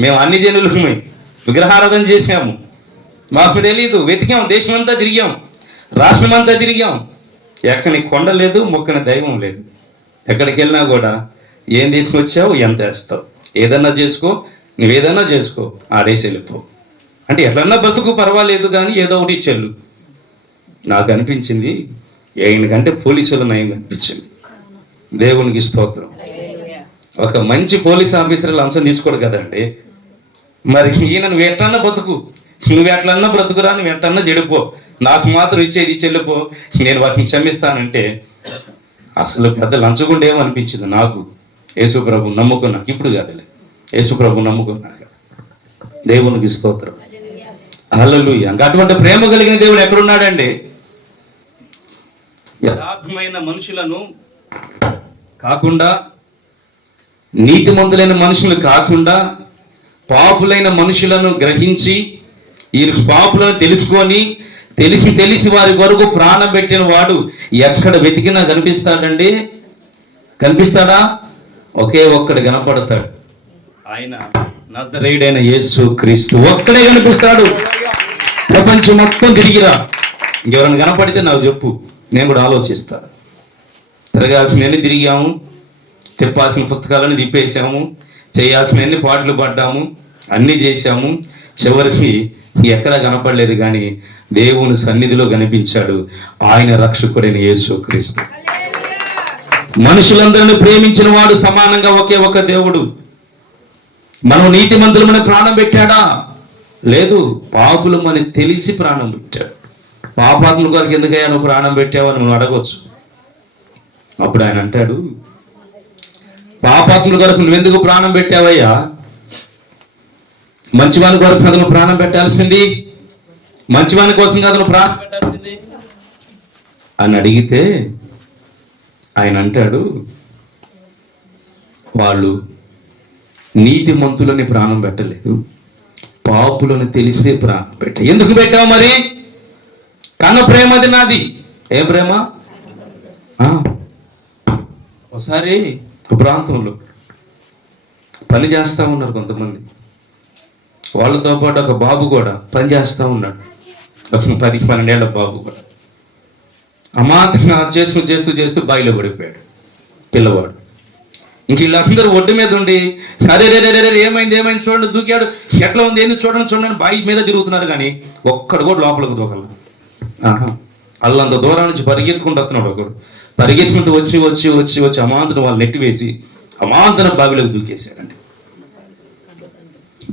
మేము అన్ని జనులమై విగ్రహారాధన చేసాము, మాకు తెలియదు. వెతికాం, దేశం అంతా తిరిగాం, రాష్ట్రం అంతా తిరిగాం, ఎక్కని కొండ లేదు, మొక్కని దైవం లేదు. ఎక్కడికి వెళ్ళినా కూడా ఏం తీసుకొచ్చావు, ఎంత వేస్తావు, ఏదన్నా చేసుకో, నువ్వేదన్నా చేసుకో, ఆడేసి వెళ్ళిపో అంటే ఎట్లన్నా బతుకు పర్వాలేదు, కానీ ఏదో ఒకటి చెల్లు. నాకు అనిపించింది ఆయనకంటే పోలీసుల నయం అనిపించింది. దేవునికి స్తోత్రం. ఒక మంచి పోలీస్ ఆఫీసర్ లంచం తీసుకోడు కదండి. మరి ఈయన నువ్వు ఎట్లన్నా బతుకు, నువ్వు ఎట్లన్నా బ్రతుకురా, నువ్వు ఎట్లన్నా చెడిపో, నాకు మాత్రం ఇచ్చేది చెల్లిపో, నేను వాటిని క్షమిస్తానంటే అసలు పెద్ద లంచగుండే ఏమనిపించింది నాకు. యేసుప్రభు నమ్ముకున్నాక, ఇప్పుడు కాదులే, యేసుప్రభు నమ్ముకున్నాక. దేవునికి స్తోత్రం, హల్లెలూయా. ఇంకా అటువంటి ప్రేమ కలిగిన దేవుడు ఎక్కడున్నాడండి? యథార్థమైన మనుషులను కాకుండా, నీతిమంతులైన మనుషులు కాకుండా, పాపులైన మనుషులను గ్రహించి ఈ పాపులను తెలుసుకొని తెలిసి వారి కొరకు ప్రాణం పెట్టిన వాడు ఎక్కడ వెతికినా కనిపిస్తాడండి? కనిపిస్తాడా? ఒకే ఒక్కడు కనపడతాడు, ఆయన నజరేయుడైన యేసు క్రీస్తు ఒక్కడే కనిపిస్తాడు. ప్రపంచం మొత్తం తిరిగిరా, ఇంకెవరైనా కనపడితే నాకు చెప్పు, నేను కూడా ఆలోచిస్తాను. తిరగాల్సినవన్నీ తిరిగాము, తిప్పాల్సిన పుస్తకాలను తిప్పేసాము, చేయాల్సిన పాటలు పడ్డాము, అన్నీ చేశాము. చివరికి ఎక్కడా కనపడలేదు, కానీ దేవుని సన్నిధిలో కనిపించాడు ఆయన రక్షకుడైన యేసు క్రీస్తు. మనుషులందరినీ ప్రేమించిన వాడు సమానంగా ఒకే ఒక దేవుడు. మనం నీతిమంతులమని ప్రాణం పెట్టాడా? లేదు, పాపులమని తెలిసి ప్రాణం పెట్టాడు. పాపాత్ముల కొరకు ఎందుకయ్యా నువ్వు ప్రాణం పెట్టావని నువ్వు అడగవచ్చు. అప్పుడు ఆయన అంటాడు, పాపాత్ముల కొరకు నువ్వెందుకు ప్రాణం పెట్టావయ్యా? మంచివాని కొరకు కదా నువ్వు ప్రాణం పెట్టాల్సింది, మంచివాని కోసం కదా నువ్వు ప్రాణం పెట్టాల్సింది అని అడిగితే ఆయన అంటాడు, వాళ్ళు నీతిమంతులని ప్రాణం పెట్టలేదు, పాపులను తెలిసే ప్రాణం పెట్టా. ఎందుకు పెట్టావు మరి? కన్న ప్రేమది నాది. ఏం ప్రేమ? ఒకసారి ఒక ప్రాంతంలో పని చేస్తూ ఉన్నారు కొంతమంది, వాళ్ళతో పాటు ఒక బాబు కూడా పని చేస్తూ ఉన్నాడు, 10-12 ఏళ్ళ బాబు కూడా. అమాంతంగా చేస్తూ బావిలో పడిపోయాడు పిల్లవాడు. ఇంక వీళ్ళందరూ ఒడ్డు మీద ఉండి అరే ఏమైంది చూడండి, దూకాడు, ఎట్లా ఉంది, ఏంది చూడండి బావి మీద తిరుగుతున్నారు, కానీ ఒక్కడు కూడా లోపలికి దూకల. అల్లంత దూరం నుంచి పరిగెత్తుకుంటూ వస్తున్నాడు ఒకడు. పరిగెత్తుకుంటూ వచ్చి అమాంతను వాళ్ళు నెట్టివేసి అమాంతన బావిలోకి దూకేశారండి.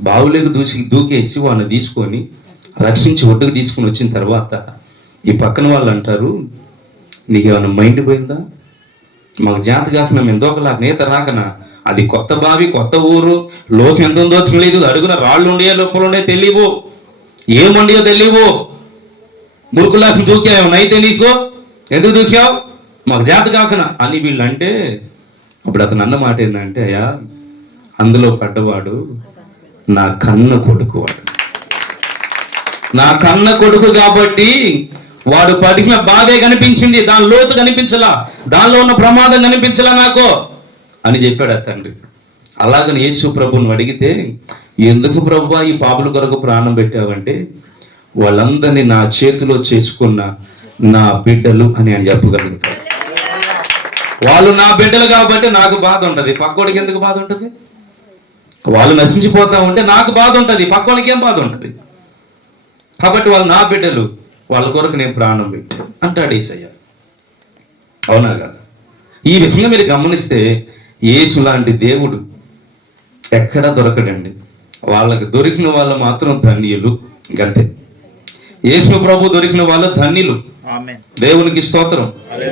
బావిలోకి దూకేసి వాళ్ళని తీసుకొని రక్షించి ఒడ్డుకు తీసుకుని వచ్చిన తర్వాత ఈ పక్కన వాళ్ళు అంటారు, నీకేమైనా మైండ్ పోయిందా? మాకు జాత కాకుండా మేము దూకలాక నేత రాకనా? అది కొత్త బావి, కొత్త ఊరు, లోతు ఎంత ఉందో తెలియదు, అడుగున రాళ్ళు ఉండేయో లోపల ఉండే తెలియవు, ఏముండయో తెలియవు, మురుకులాకి దూకావు, నైతే నీకు ఎందుకు దూకావు? మాకు జాత కాకనా అని వీళ్ళు అంటే, అప్పుడు అతను అన్న మాట ఏంటంటే, అయ్యా అందులో పడ్డవాడు నా కన్న కొడుకు, వాడు నా కన్న కొడుకు కాబట్టి వాడు పడిన బాధే కనిపించింది, దాని లోతు కనిపించలా, దానిలో ఉన్న ప్రమాదం కనిపించలా నాకు అని చెప్పాడు ఆ తండ్రి. అలాగని యేసు ప్రభువుని అడిగితే, ఎందుకు ప్రభువా ఈ పాపుల కొరకు ప్రాణం పెట్టావంటే, వాళ్ళందరినీ నా చేతిలో చేసుకున్న నా బిడ్డలు అని ఆయన చెప్పగలుగుతాడు. వాళ్ళు నా బిడ్డలు కాబట్టి నాకు బాధ ఉంటుంది, పక్కోడికి ఎందుకు బాధ ఉంటుంది? వాళ్ళు నశించిపోతా ఉంటే నాకు బాధ ఉంటుంది, పక్కోడికి ఏం బాధ ఉంటుంది? కాబట్టి వాళ్ళు నా బిడ్డలు, వాళ్ళ కొరకు నేను ప్రాణం పెట్టాను అంటాడు యేసయ్య. అవునా కదా? ఈ విధంగా మీరు గమనిస్తే యేసు లాంటి దేవుడు ఎక్కడా దొరకడండి. వాళ్ళకి దొరికిన వాళ్ళు మాత్రం ధన్యులు, గంతే. యేసు ప్రభు దొరికిన వాళ్ళు ధన్యులు, దేవునికి స్తోత్రం.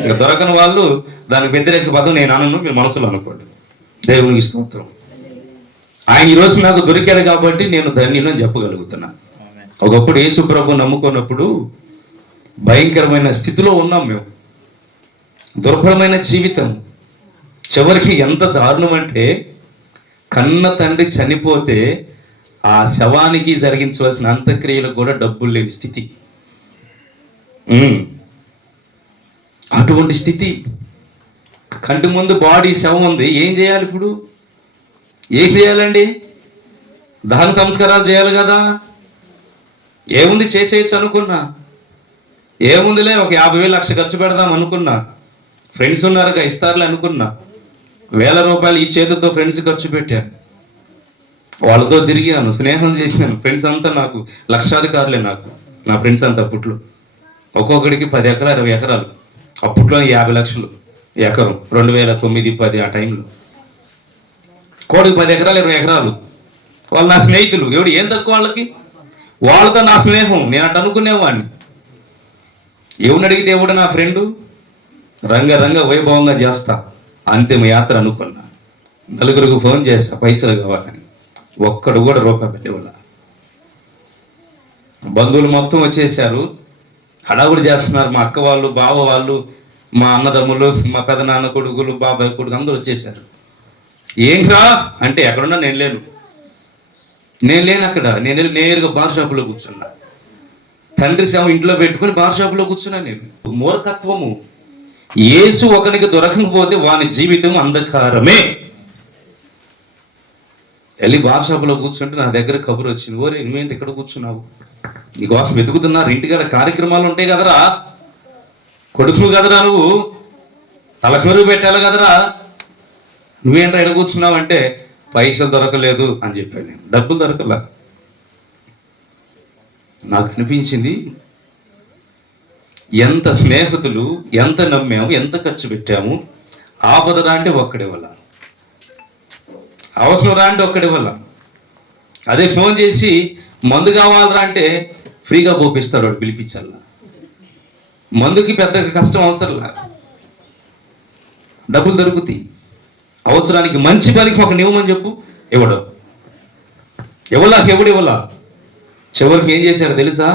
ఇక దొరకని వాళ్ళు దానికి వ్యతిరేక పదం నేను అనను, మీరు మనసులో అనుకోండి. దేవునికి స్తోత్రం. ఆయన ఈరోజు నాకు దొరికాడు కాబట్టి నేను ధన్యులు అని చెప్పగలుగుతున్నాను. ఒకప్పుడు యేసు ప్రభు నమ్ముకున్నప్పుడు భయంకరమైన స్థితిలో ఉన్నాం మేము, దుర్భరమైన జీవితం. చివరికి ఎంత దారుణం అంటే, కన్న తండ్రి చనిపోతే ఆ శవానికి జరిగించవలసిన అంత్యక్రియలకు కూడా డబ్బులు లేని స్థితి. అటువంటి స్థితి. కంటి ముందు బాడీ శవం ఉంది, ఏం చేయాలి ఇప్పుడు? ఏం చేయాలండి? దహన సంస్కారాలు చేయాలి కదా. ఏముంది, చేసేయచ్చు అనుకున్నా. ఏముందిలే, ఒక 50,000 లక్ష ఖర్చు పెడదాం అనుకున్నా. ఫ్రెండ్స్ ఉన్నారుగా, ఇస్తారులే అనుకున్నా. 1,000 రూపాయలు ఈ చేతులతో ఫ్రెండ్స్ ఖర్చు పెట్టాను, వాళ్ళతో తిరిగాను, స్నేహం చేసినాను. ఫ్రెండ్స్ అంతా నాకు లక్షాధికారులే, నా ఫ్రెండ్స్ అంతా. అప్పట్లో ఒక్కొక్కడికి 10 ఎకరాలు 20 ఎకరాలు, అప్పట్లో 50 లక్షలు ఎకరం, 2009-10 ఆ టైంలో. కోడికి 10 ఎకరాలు 20 ఎకరాలు. వాళ్ళు నా స్నేహితులు. ఎవడు ఏం తక్కువ వాళ్ళకి? వాళ్ళతో నా స్నేహం. నేను అట్ట అనుకునేవాడిని. ఎవరిని అడిగితే ఎవడు నా ఫ్రెండు? రంగ వైభవంగా చేస్తా, అంతిమ యాత్ర అనుకున్నా. నలుగురికి ఫోన్ చేస్తా పైసలు కావాలని. ఒక్కడు కూడా రూపాయి పెట్టేవాళ్ళ. బంధువులు మొత్తం వచ్చేసారు, హడావుడి చేస్తున్నారు. మా అక్క వాళ్ళు, బావ వాళ్ళు, మా అన్నదమ్ములు, మా పెదనాన్న కొడుకులు, బాబాయ్ కొడుకు అందరూ వచ్చేసారు. ఏంట్రా అంటే, ఎక్కడున్నా నేను లేను అక్కడ. నేను నేరుగా బార్ షాపులో కూర్చున్నా. తండ్రి సేవ ఇంట్లో పెట్టుకుని బార్ షాపులో కూర్చున్నా. నేను మూర్ఖత్వము. యేసు ఒకరికి దొరకకపోతే వాని జీవితం అంధకారమే. వెళ్ళి బార్ షాపులో కూర్చుంటే నా దగ్గర కబురు వచ్చింది. ఓరే నువ్వేంటి ఇక్కడ కూర్చున్నావు? నీకోసం వెతుకుతున్నారు. ఇంటికాడ కార్యక్రమాలు ఉంటాయి కదరా, కొడుకు కదరా, నువ్వు తలకరు పెట్టాలి కదరా, నువ్వేంట్రా ఇక్కడ కూర్చున్నావు అంటే, పైసలు దొరకలేదు అని చెప్పాను నేను. డబ్బులు దొరకలా. నాకు అనిపించింది, ఎంత స్నేహితులు, ఎంత నమ్మాము, ఎంత ఖర్చు పెట్టాము. ఆపద రాంటే ఒక్కడే వల్ల, అవసరం రాంటే ఒక్కడే వల్ల. అదే ఫోన్ చేసి మందు కావాలరా అంటే ఫ్రీగా పోపిస్తాడు వాడు, పిలిపించాల. మందుకి పెద్ద కష్టం అవసరంలా, డబ్బులు దొరుకుతాయి. అవసరానికి మంచి పనికి ఒక నియమని చెప్పు, ఎవడు ఇవ్వలా. చివరికి ఏం చేశారు తెలుసా?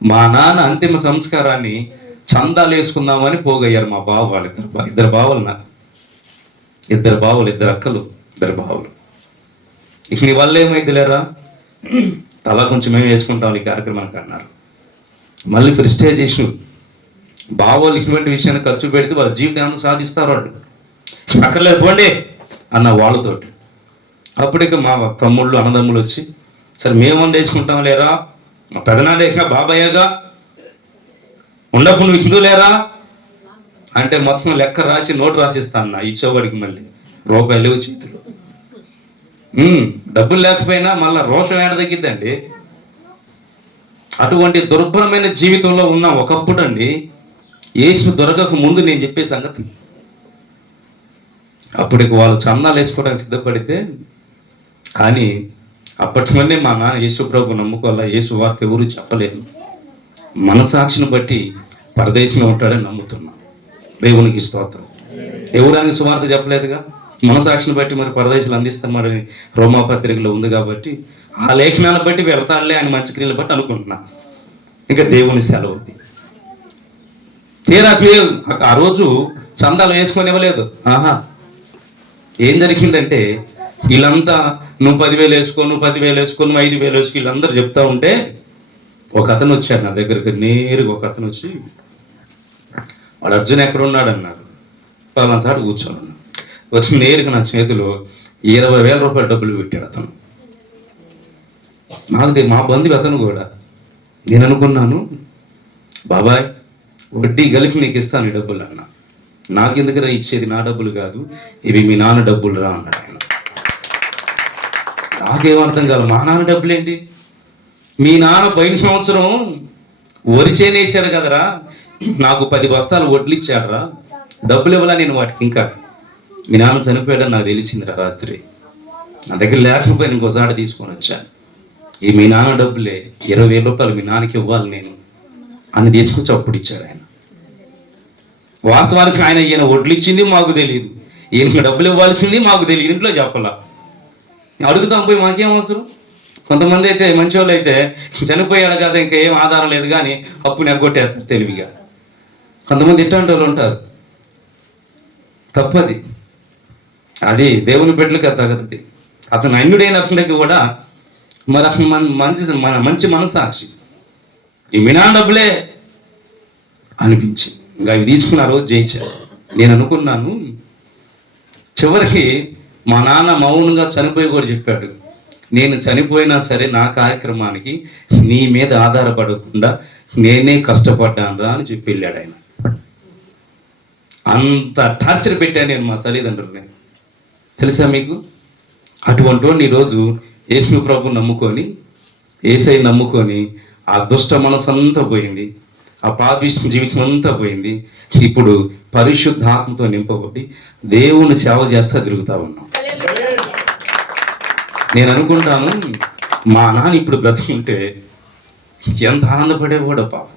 మా నాన్న అంతిమ సంస్కారాన్ని చందాలు వేసుకుందామని పోగయ్యారు మా బావ వాళ్ళు. ఇద్దరు బావలు నాకు, ఇద్దరు అక్కలు, 2 బావలు. ఇక నీ వల్ల ఏమైంది లేరా, తలా కొంచెం మేము వేసుకుంటాం ఈ కార్యక్రమానికి అన్నారు. మళ్ళీ ప్రెస్టేజేషన్. బావోళ్ళు ఇటువంటి విషయాన్ని ఖర్చు పెడితే వాళ్ళ జీవితాన్ని సాధిస్తారు. వాళ్ళు అక్కర్లేదు పోండి అన్న వాళ్ళతోటి. అప్పటికి మా తమ్ముళ్ళు అన్నదమ్ములు వచ్చి, సరే మేము వేసుకుంటాం లేరా, మా పెదనాదేగా బాబాయ్యగా ఉండప్పుడు నువ్వు హిందూ లేరా అంటే మొత్తం లెక్క రాసి నోటు రాసిస్తాను ఇచ్చేవాడికి. మళ్ళీ రూపాయలు లేవు చేతులు. డబ్బులు లేకపోయినా మళ్ళీ రోషం ఏడ తగ్గిద్దండి. అటువంటి దుర్భరమైన జీవితంలో ఉన్న ఒకప్పుడు అండి, యేసు దొరకక ముందు నేను చెప్పే సంగతి. అప్పటికి వాళ్ళు చందాలు వేసుకోవడానికి సిద్ధపడితే, కానీ అప్పటి నుండే మా నాన్న యేసు ప్రభు నమ్ముకోవాలా, యేసు వార్త ఎవరు చెప్పలేదు. మనసాక్షిని బట్టి పరదేశంలో ఉంటాడని నమ్ముతున్నా. దేవునికి స్తోత్రం. ఎవరానికి సువార్త చెప్పలేదుగా, మనసాక్షిని బట్టి మరి పరదేశాలు అందిస్తామని రోమాపత్రికలో ఉంది కాబట్టి ఆ లేఖనాన్ని బట్టి వెళ్తాడులే అని మంచి క్రియలు బట్టి అనుకుంటున్నా. ఇంకా దేవుని సెలవు. తీరా ఆ రోజు చందాలు వేసుకొని ఇవ్వలేదు. ఏం జరిగిందంటే, వీళ్ళంతా నువ్వు 10,000 వేసుకో, నువ్వు 10,000 వేసుకో, నువ్వు 5,000 వేసుకో, వీళ్ళందరూ చెప్తా ఉంటే ఒక అతను వచ్చాడు నా దగ్గరికి. నేరుగా ఒక అతను వచ్చి, వాడు అర్జున్ ఎక్కడ ఉన్నాడు అన్నారు. పలానా సార్ కూర్చోను. వచ్చి నేరుగా నా చేతిలో 20,000 రూపాయలు డబ్బులు పెట్టాడు అతను. నాకు మా బంధువు అతను కూడా. నేను అనుకున్నాను, బాబాయ్ వడ్డీ కలిపి నీకు ఇస్తాను ఈ డబ్బులు అన్న. నాకెందుకురా ఇచ్చేది, నా డబ్బులు కాదు ఇవి, మీ నాన్న డబ్బులు రా అన్నాడు ఆయన. నాకేమర్థం కాదు, మా నాన్న డబ్బులు ఏంటి? మీ నాన్న పోయిన సంవత్సరం వరి చేనేసాడు కదరా, నాకు 10 బస్తాలు వడ్లు ఇచ్చాడరా, డబ్బులు ఇవ్వాలా నేను వాటికి. ఇంకా మీ నాన్న చనిపోయాడని నాకు తెలిసిందిరా రాత్రి. నా దగ్గర లేకపోయినా ఇంకోసారి తీసుకొని వచ్చాను. ఈ మీ నాన్న డబ్బులే, 20,000 రూపాయలు మీ నాన్నకి ఇవ్వాలి నేను అని తీసుకొచ్చి అప్పుడు ఇచ్చాడు ఆయన. వాస్తవానికి ఈయన వడ్లు ఇచ్చింది మాకు తెలియదు, ఈయనకి డబ్బులు ఇవ్వాల్సింది మాకు తెలియదు. ఇంట్లో చెప్పాల, అడుగుతాం పోయి, మాకేం అవసరం. కొంతమంది అయితే మంచి వాళ్ళు అయితే చనిపోయాడు కదా ఇంకా ఏం ఆధారం లేదు కానీ అప్పు నెగ్గొట్టేస్తారు తెలివిగా. కొంతమంది ఇట్లాంటి వాళ్ళు ఉంటారు. తప్పది, అది దేవుని బిడ్డలకి తగదు. అతను అన్యుడైనప్పటికీ కూడా మరి అతను మంచి మనసాక్షి. ఈ మినా డబ్బులే అనిపించి ఇంకా అవి తీసుకున్నారు, జయించారు. నేను అనుకున్నాను, చివరికి మా నాన్న మౌనంగా చనిపోయి కూడా చెప్పాడు, నేను చనిపోయినా సరే నా కార్యక్రమానికి నీ మీద ఆధారపడకుండా నేనే కష్టపడ్డాను రా అని చెప్పి వెళ్ళాడు ఆయన. అంత టార్చర్ పెట్టాను నేను మా తల్లిదండ్రులని, తెలుసా మీకు? అటువంటి వాడిని ఈరోజు యేసు ప్రభు నమ్ముకొని, యేసై నమ్ముకొని ఆ దుష్ట మనసంతా పోయింది, ఆ పాపిష్ట జీవితం అంతా పోయింది. ఇప్పుడు పరిశుద్ధాత్మతో నింపబడి దేవుని సేవ చేస్తా తిరుగుతూ ఉన్నాం. నేను అనుకుంటాను, మా నాన్న ఇప్పుడు బ్రతికుంటే ఎంత ఆనందపడేవాడో పాపం.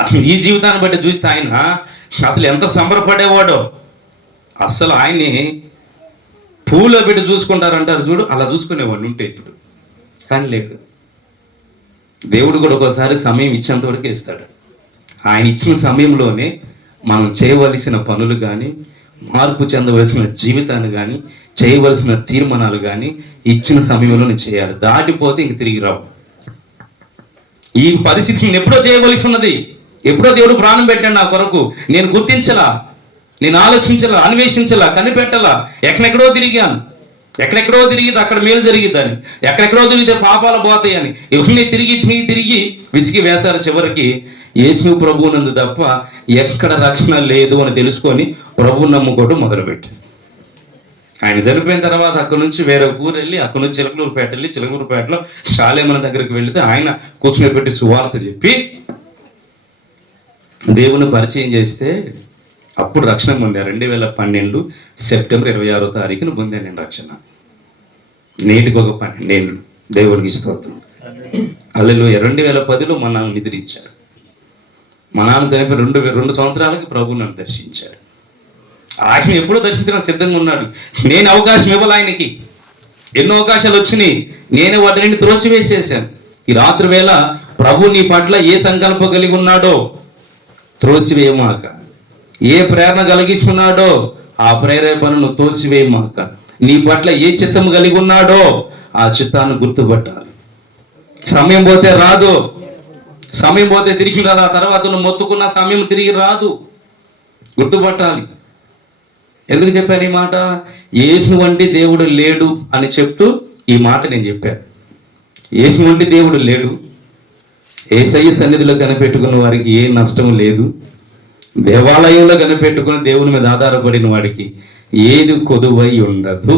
అసలు ఈ జీవితాన్ని బట్టి చూస్తే ఆయన అసలు ఎంత సంబరపడేవాడో. అసలు ఆయన్ని పూలో పెట్టి చూసుకుంటారంటారు చూడు, అలా చూసుకునేవాడిని ఉంటే ఇప్పుడు. కానీ లేదు, దేవుడు కూడా ఒక్కోసారి సమయం ఇచ్చేంత వరకు ఇస్తాడు. ఆయన ఇచ్చిన సమయంలోనే మనం చేయవలసిన పనులు కానీ, మార్పు చెందవలసిన జీవితాన్ని కానీ, చేయవలసిన తీర్మానాలు కానీ ఇచ్చిన సమయంలోనే చేయాలి. దాటిపోతే ఇంక తిరిగి రావు. ఈ పరిస్థితిని ఎప్పుడో చేయవలసి ఉన్నది. ఎప్పుడో దేవుడు ప్రాణం పెట్టాడు నా కొరకు. నేను గుర్తించలా, నేను ఆలోచించలా, అన్వేషించలా, కనిపెట్టలా. ఎక్కడెక్కడో తిరిగాను. ఎక్కడెక్కడో తిరిగితే అక్కడ మేలు జరిగిద్దని, ఎక్కడెక్కడో తిరిగితే పాపాలు పోతాయని ఇవన్నీ తిరిగి తిరిగి విసిగి వేశారు. చివరికి యేసు ప్రభువునందు తప్ప ఎక్కడ రక్షణ లేదు అని తెలుసుకొని ప్రభువు నమ్ముకోవడం మొదలుపెట్టి, ఆయన చనిపోయిన తర్వాత అక్కడి నుంచి వేరే ఊరు వెళ్ళి, అక్కడి నుంచి చిలకలూరుపేట వెళ్ళి, చిలకలూరుపేటలో శాలేమన దగ్గరికి వెళితే ఆయన కూర్చుని పెట్టి సువార్త చెప్పి దేవుని పరిచయం చేస్తే అప్పుడు రక్షణ పొందాను. 2012 సెప్టెంబర్ 26వ తారీఖున పొందాను నేను రక్షణ. నేటికి ఒక 12 ఏళ్ళు. దేవుడికి స్తోత్రం. హల్లెలూయా. 2010లో మా నాన్న నిద్రించారు. మా నాన్న చనిపోయి 2 సంవత్సరాలకి ప్రభువు నన్ను దర్శించారు. ఆయన ఎప్పుడో దర్శించడానికి సిద్ధంగా ఉన్నాడు. నేను అవకాశం ఇవ్వాలి ఆయనకి. ఎన్నో అవకాశాలు వచ్చినాయి, నేనే వాటిని త్రోసివేసేసాను. ఈ రాత్రి వేళ ప్రభు నీ పట్ల ఏ సంకల్పం కలిగి ఉన్నాడో త్రోసివేయమాక, ఏ ప్రేరణ కలిగిస్తున్నాడో ఆ ప్రేరేపణను తోసివేయమాక, నీ పట్ల ఏ చిత్తం కలిగి ఉన్నాడో ఆ చిత్తాన్ని గుర్తుపట్టాలి. సమయం పోతే రాదు, సమయం పోతే తిరిగి రాదు. ఆ తర్వాత నువ్వు మొత్తుకున్న సమయం తిరిగి రాదు, గుర్తుపట్టాలి. ఎందుకు చెప్పాను ఈ మాట? యేసు వంటి దేవుడు లేడు అని చెప్తూ ఈ మాట నేను చెప్పాను. యేసు వంటి దేవుడు లేడు. యేసయ్య సన్నిధిలో కనిపెట్టుకున్న వారికి ఏ నష్టం లేదు. దేవాలయంలో కనిపెట్టుకుని దేవుని మీద ఆధారపడిన వాడికి ఏది కొదువై ఉండదు.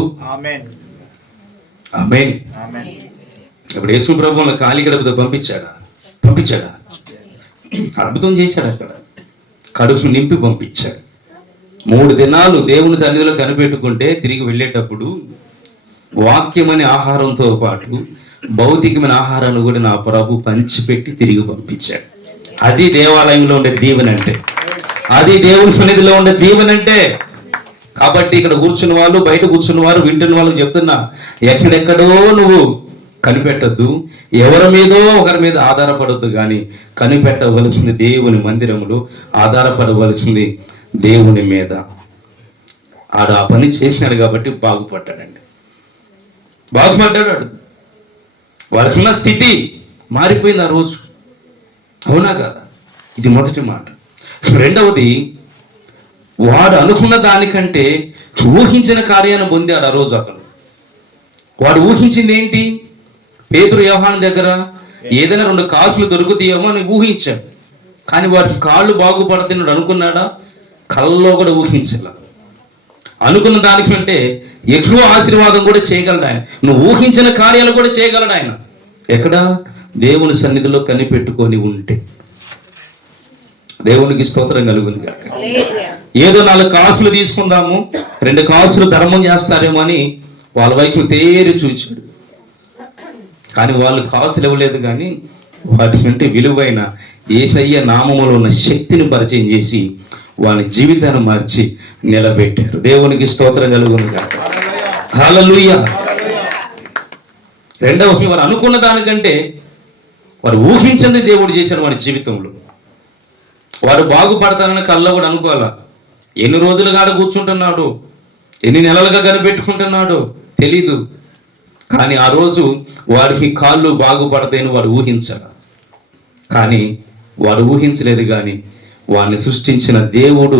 ఆమేన్. ఇప్పుడు యేసు ప్రభువును ఖాళీ గడపతో పంపించాడా? అద్భుతం చేశాడు. అక్కడ కడుపు నింపి పంపించాడు. 3 దినాలు దేవుని సన్నిధిలో కనిపెట్టుకుంటే తిరిగి వెళ్ళేటప్పుడు వాక్యమనే ఆహారంతో పాటు భౌతికమైన ఆహారాన్ని కూడా నా ప్రభు పంచిపెట్టి తిరిగి పంపించాడు. అది దేవాలయంలో ఉండే దీవెన అంటే, అది దేవుని సన్నిధిలో ఉండే దీవెన అంటే. కాబట్టి ఇక్కడ కూర్చున్న వాళ్ళు, బయట కూర్చున్న వారు, వింటున్న వాళ్ళకి చెప్తున్నా, ఎక్కడెక్కడో నువ్వు కనిపెట్టద్దు, ఎవరి మీదో ఒకరి మీద ఆధారపడద్దు. కానీ కనిపెట్టవలసింది దేవుని మందిరములో, ఆధారపడవలసింది దేవుని మీద. ఆడు ఆ పని చేసినాడు కాబట్టి బాగుపడ్డాడండి, బాగుపడ్డాడు. వాడికి ఉన్న స్థితి మారిపోయింది ఆ రోజు. అవునా కదా? ఇది మొదటి మాట. రెండవది, వాడు అనుకున్న దానికంటే ఊహించిన కార్యాన్ని పొందాడు ఆ రోజు. అతను వాడు ఊహించింది ఏంటి? పేతురు యోహాను దగ్గర ఏదైనా 2 కాసులు దొరుకుతాయేమో అని ఊహించాడు. కానీ వాడికి కాళ్ళు బాగుపడుతున్నాడు అనుకున్నాడా? కళ్ళలో కూడా ఊహించాల. అనుకున్న దానికంటే ఎక్కువ ఆశీర్వాదం కూడా చేయగలడు ఆయన. నువ్వు ఊహించిన కార్యాలు కూడా చేయగలడు ఆయన. ఎక్కడ? దేవుని సన్నిధిలో కనిపెట్టుకొని ఉంటే. దేవునికి స్తోత్రం కలుగును గాక. ఏదో 4 కాసులు తీసుకుందాము, 2 కాసులు ధర్మం చేస్తారేమో అని వాళ్ళ వైపు తేరి చూచాడు. కానీ వాళ్ళు కాసులు ఇవ్వలేదు. కానీ వాటి కంటే విలువైన యేసయ్య నామములో ఉన్న శక్తిని పరిచయం చేసి వాళ్ళ జీవితాన్ని మార్చి నిలబెట్టారు. దేవునికి స్తోత్రం కలుగును గాక. హల్లెలూయా. రెండవది, వారు అనుకున్న దానికంటే వారు ఊహించింది దేవుడు చేశారు వాడి జీవితంలో. వాడు బాగుపడతానని కళ్ళలో కూడా అనుకోవాలా. ఎన్ని రోజులుగా కూర్చుంటున్నాడు, ఎన్ని నెలలుగా కనిపెట్టుకుంటున్నాడు తెలీదు. కానీ ఆ రోజు వాడికి కాళ్ళు బాగుపడతాయని వాడు ఊహించాడు. కానీ వాడు ఊహించలేదు. కానీ వాడిని సృష్టించిన దేవుడు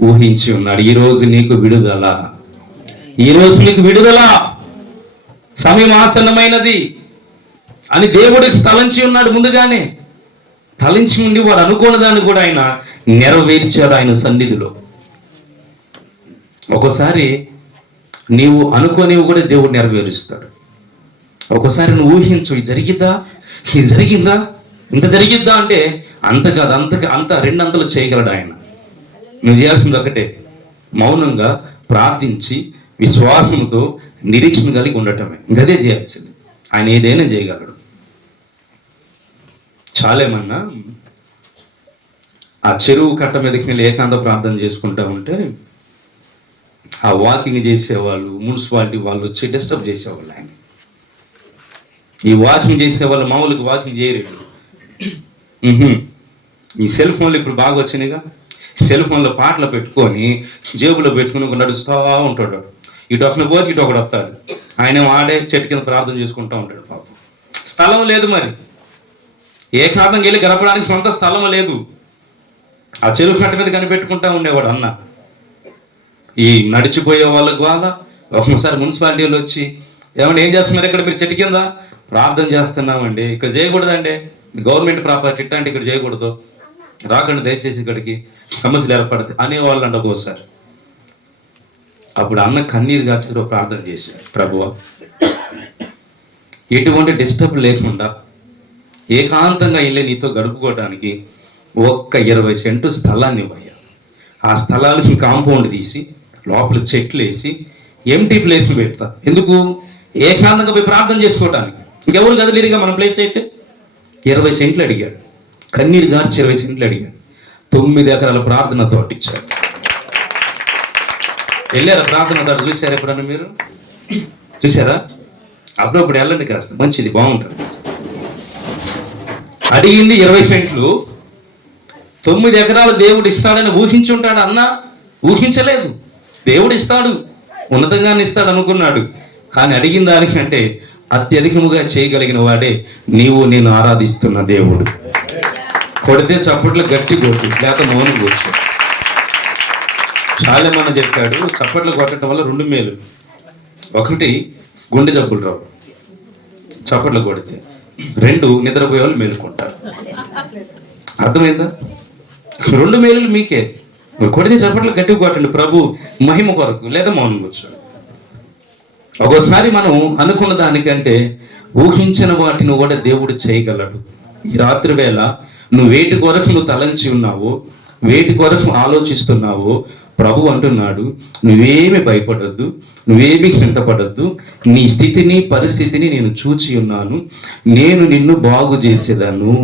ఊహించి ఉన్నాడు. ఈరోజు నీకు విడుదల, ఈరోజు నీకు విడుదల, సమయం ఆసన్నమైనది అని దేవుడికి తలంచి ఉన్నాడు. ముందుగానే తలంచి ఉండి వాడు అనుకోని దాన్ని కూడా ఆయన నెరవేర్చాడు ఆయన సన్నిధిలో. ఒకసారి నీవు అనుకోనివి కూడా దేవుడు నెరవేరుస్తాడు. ఒకసారి నువ్వు ఊహించు, ఇది జరిగిద్దా, ఇది జరిగిందా, ఇంత జరిగిద్దా అంటే అంత కాదు, అంత 2 అంతలు చేయగలడు ఆయన. నువ్వు చేయాల్సింది ఒకటే, మౌనంగా ప్రార్థించి విశ్వాసంతో నిరీక్షణ కలిగి ఉండటమే. ఇంకదే చేయాల్సింది. ఆయన ఏదైనా చేయగలడు. చాలేమన్నా ఆ చెరువు కట్ట మీదకి వెళ్ళి ఏకాంత ప్రార్థన చేసుకుంటా ఉంటే ఆ వాకింగ్ చేసేవాళ్ళు, మున్సిపాలిటీ వాళ్ళు వచ్చి డిస్టర్బ్ చేసేవాళ్ళు. ఆయన ఈ వాకింగ్ చేసేవాళ్ళు మామూలుగా వాకింగ్ చేయరు. ఈ సెల్ ఫోన్లు ఇప్పుడు బాగా వచ్చినాయిగా. సెల్ ఫోన్లో పాటలు పెట్టుకొని జేబులో పెట్టుకుని నడుస్తూ ఉంటాడు. ఇటు ఒకరిని పోతే ఇటు ఒకడు వస్తాడు. ఆయన ఆడే చెట్టు కింద ప్రార్థన చేసుకుంటూ ఉంటాడు. పాపం స్థలం లేదు, మరి ఏకాంతంగా వెళ్ళి గడపడానికి సొంత స్థలం లేదు. ఆ చెరువు కట్ట మీద కనిపెట్టుకుంటా ఉండేవాడు అన్న. ఈ నడిచిపోయే వాళ్ళకి వాళ్ళ ఒకసారి మున్సిపాలిటీలు వచ్చి, ఏమంటే ఏం చేస్తున్నారు ఇక్కడ మీరు చెట్టు కింద? ప్రార్థన చేస్తున్నామండి. ఇక్కడ చేయకూడదండి, గవర్నమెంట్ ప్రాపర్టీ అంటే ఇక్కడ చేయకూడదు, రాకండి దయచేసి, ఇక్కడికి సమస్యలు ఏర్పడతాయి అనేవాళ్ళు అంట ఒకసారి. అప్పుడు అన్న కన్నీరు గార్చుకు ప్రార్థన చేశారు, ప్రభువా ఎటువంటి డిస్టర్బ్ లేకుండా ఏకాంతంగా వెళ్ళి నీతో గడుపుకోవడానికి ఒక్క 20 సెంటు స్థలాన్ని ఇవ్వయ్యా. ఆ స్థలానికి కాంపౌండ్ తీసి లోపల చెట్లు వేసి ఎంటీ ప్లేస్ పెడతా. ఎందుకు? ఏకాంతంగా పోయి ప్రార్థన చేసుకోవడానికి. ఇంకెవరు కదలేరుగా మన ప్లేస్ అయితే. 20 సెంట్లు అడిగాడు, కన్నీరు గార్చి 20 సెంట్లు అడిగాడు. 9 ఎకరాల ప్రార్థన తోట ఇచ్చాడు. వెళ్ళారా ప్రార్థన తోట? చూసారా ఎప్పుడన్నా మీరు? చూసారా? అప్పుడప్పుడు వెళ్ళండి, కాస్త మంచిది, బాగుంటుంది. అడిగింది 20 సెంట్లు. 9 ఎకరాలు దేవుడు ఇస్తాడని ఊహించి ఉంటాడు అన్న. ఊహించలేదు. దేవుడు ఇస్తాడు, ఉన్నతంగానే ఇస్తాడు అనుకున్నాడు. కానీ అడిగిన దానికంటే అత్యధికముగా చేయగలిగిన వాడే నీవు నేను ఆరాధిస్తున్న దేవుడు. కొడితే చప్పట్లు గట్టి కొట్టు, లేక మౌనం కూర్చో. చాలామంది చెప్పాడు చప్పట్లు కొట్టడం వల్ల 2 మేలు. ఒకటి, గుండె జబ్బులు రావు చప్పట్లు కొడితే. 2, నిద్రపోయే వాళ్ళు మేలుకుంటారు. అర్థమైందా? 2 మేలులు మీకే. కొడితే చప్పట్లు గట్టిగా కొట్టండి ప్రభు మహిమ కొరకు, లేదా మౌనం కూర్చోండి. ఒక్కోసారి మనం అనుకున్న దానికంటే ఊహించిన వాటిని కూడా దేవుడు చేయగలడు. ఈ రాత్రి వేళ నువ్వు వేటి కొరకు నువ్వు తలంచి ఉన్నావో, వేటి కొరకు ఆలోచిస్తున్నావో ప్రభు అంటున్నాడు, నువ్వేమి భయపడొద్దు, నువ్వేమి చింతపడొద్దు. నీ స్థితిని పరిస్థితిని నేను చూచి ఉన్నాను. నేను నిన్ను బాగు చేసేదను,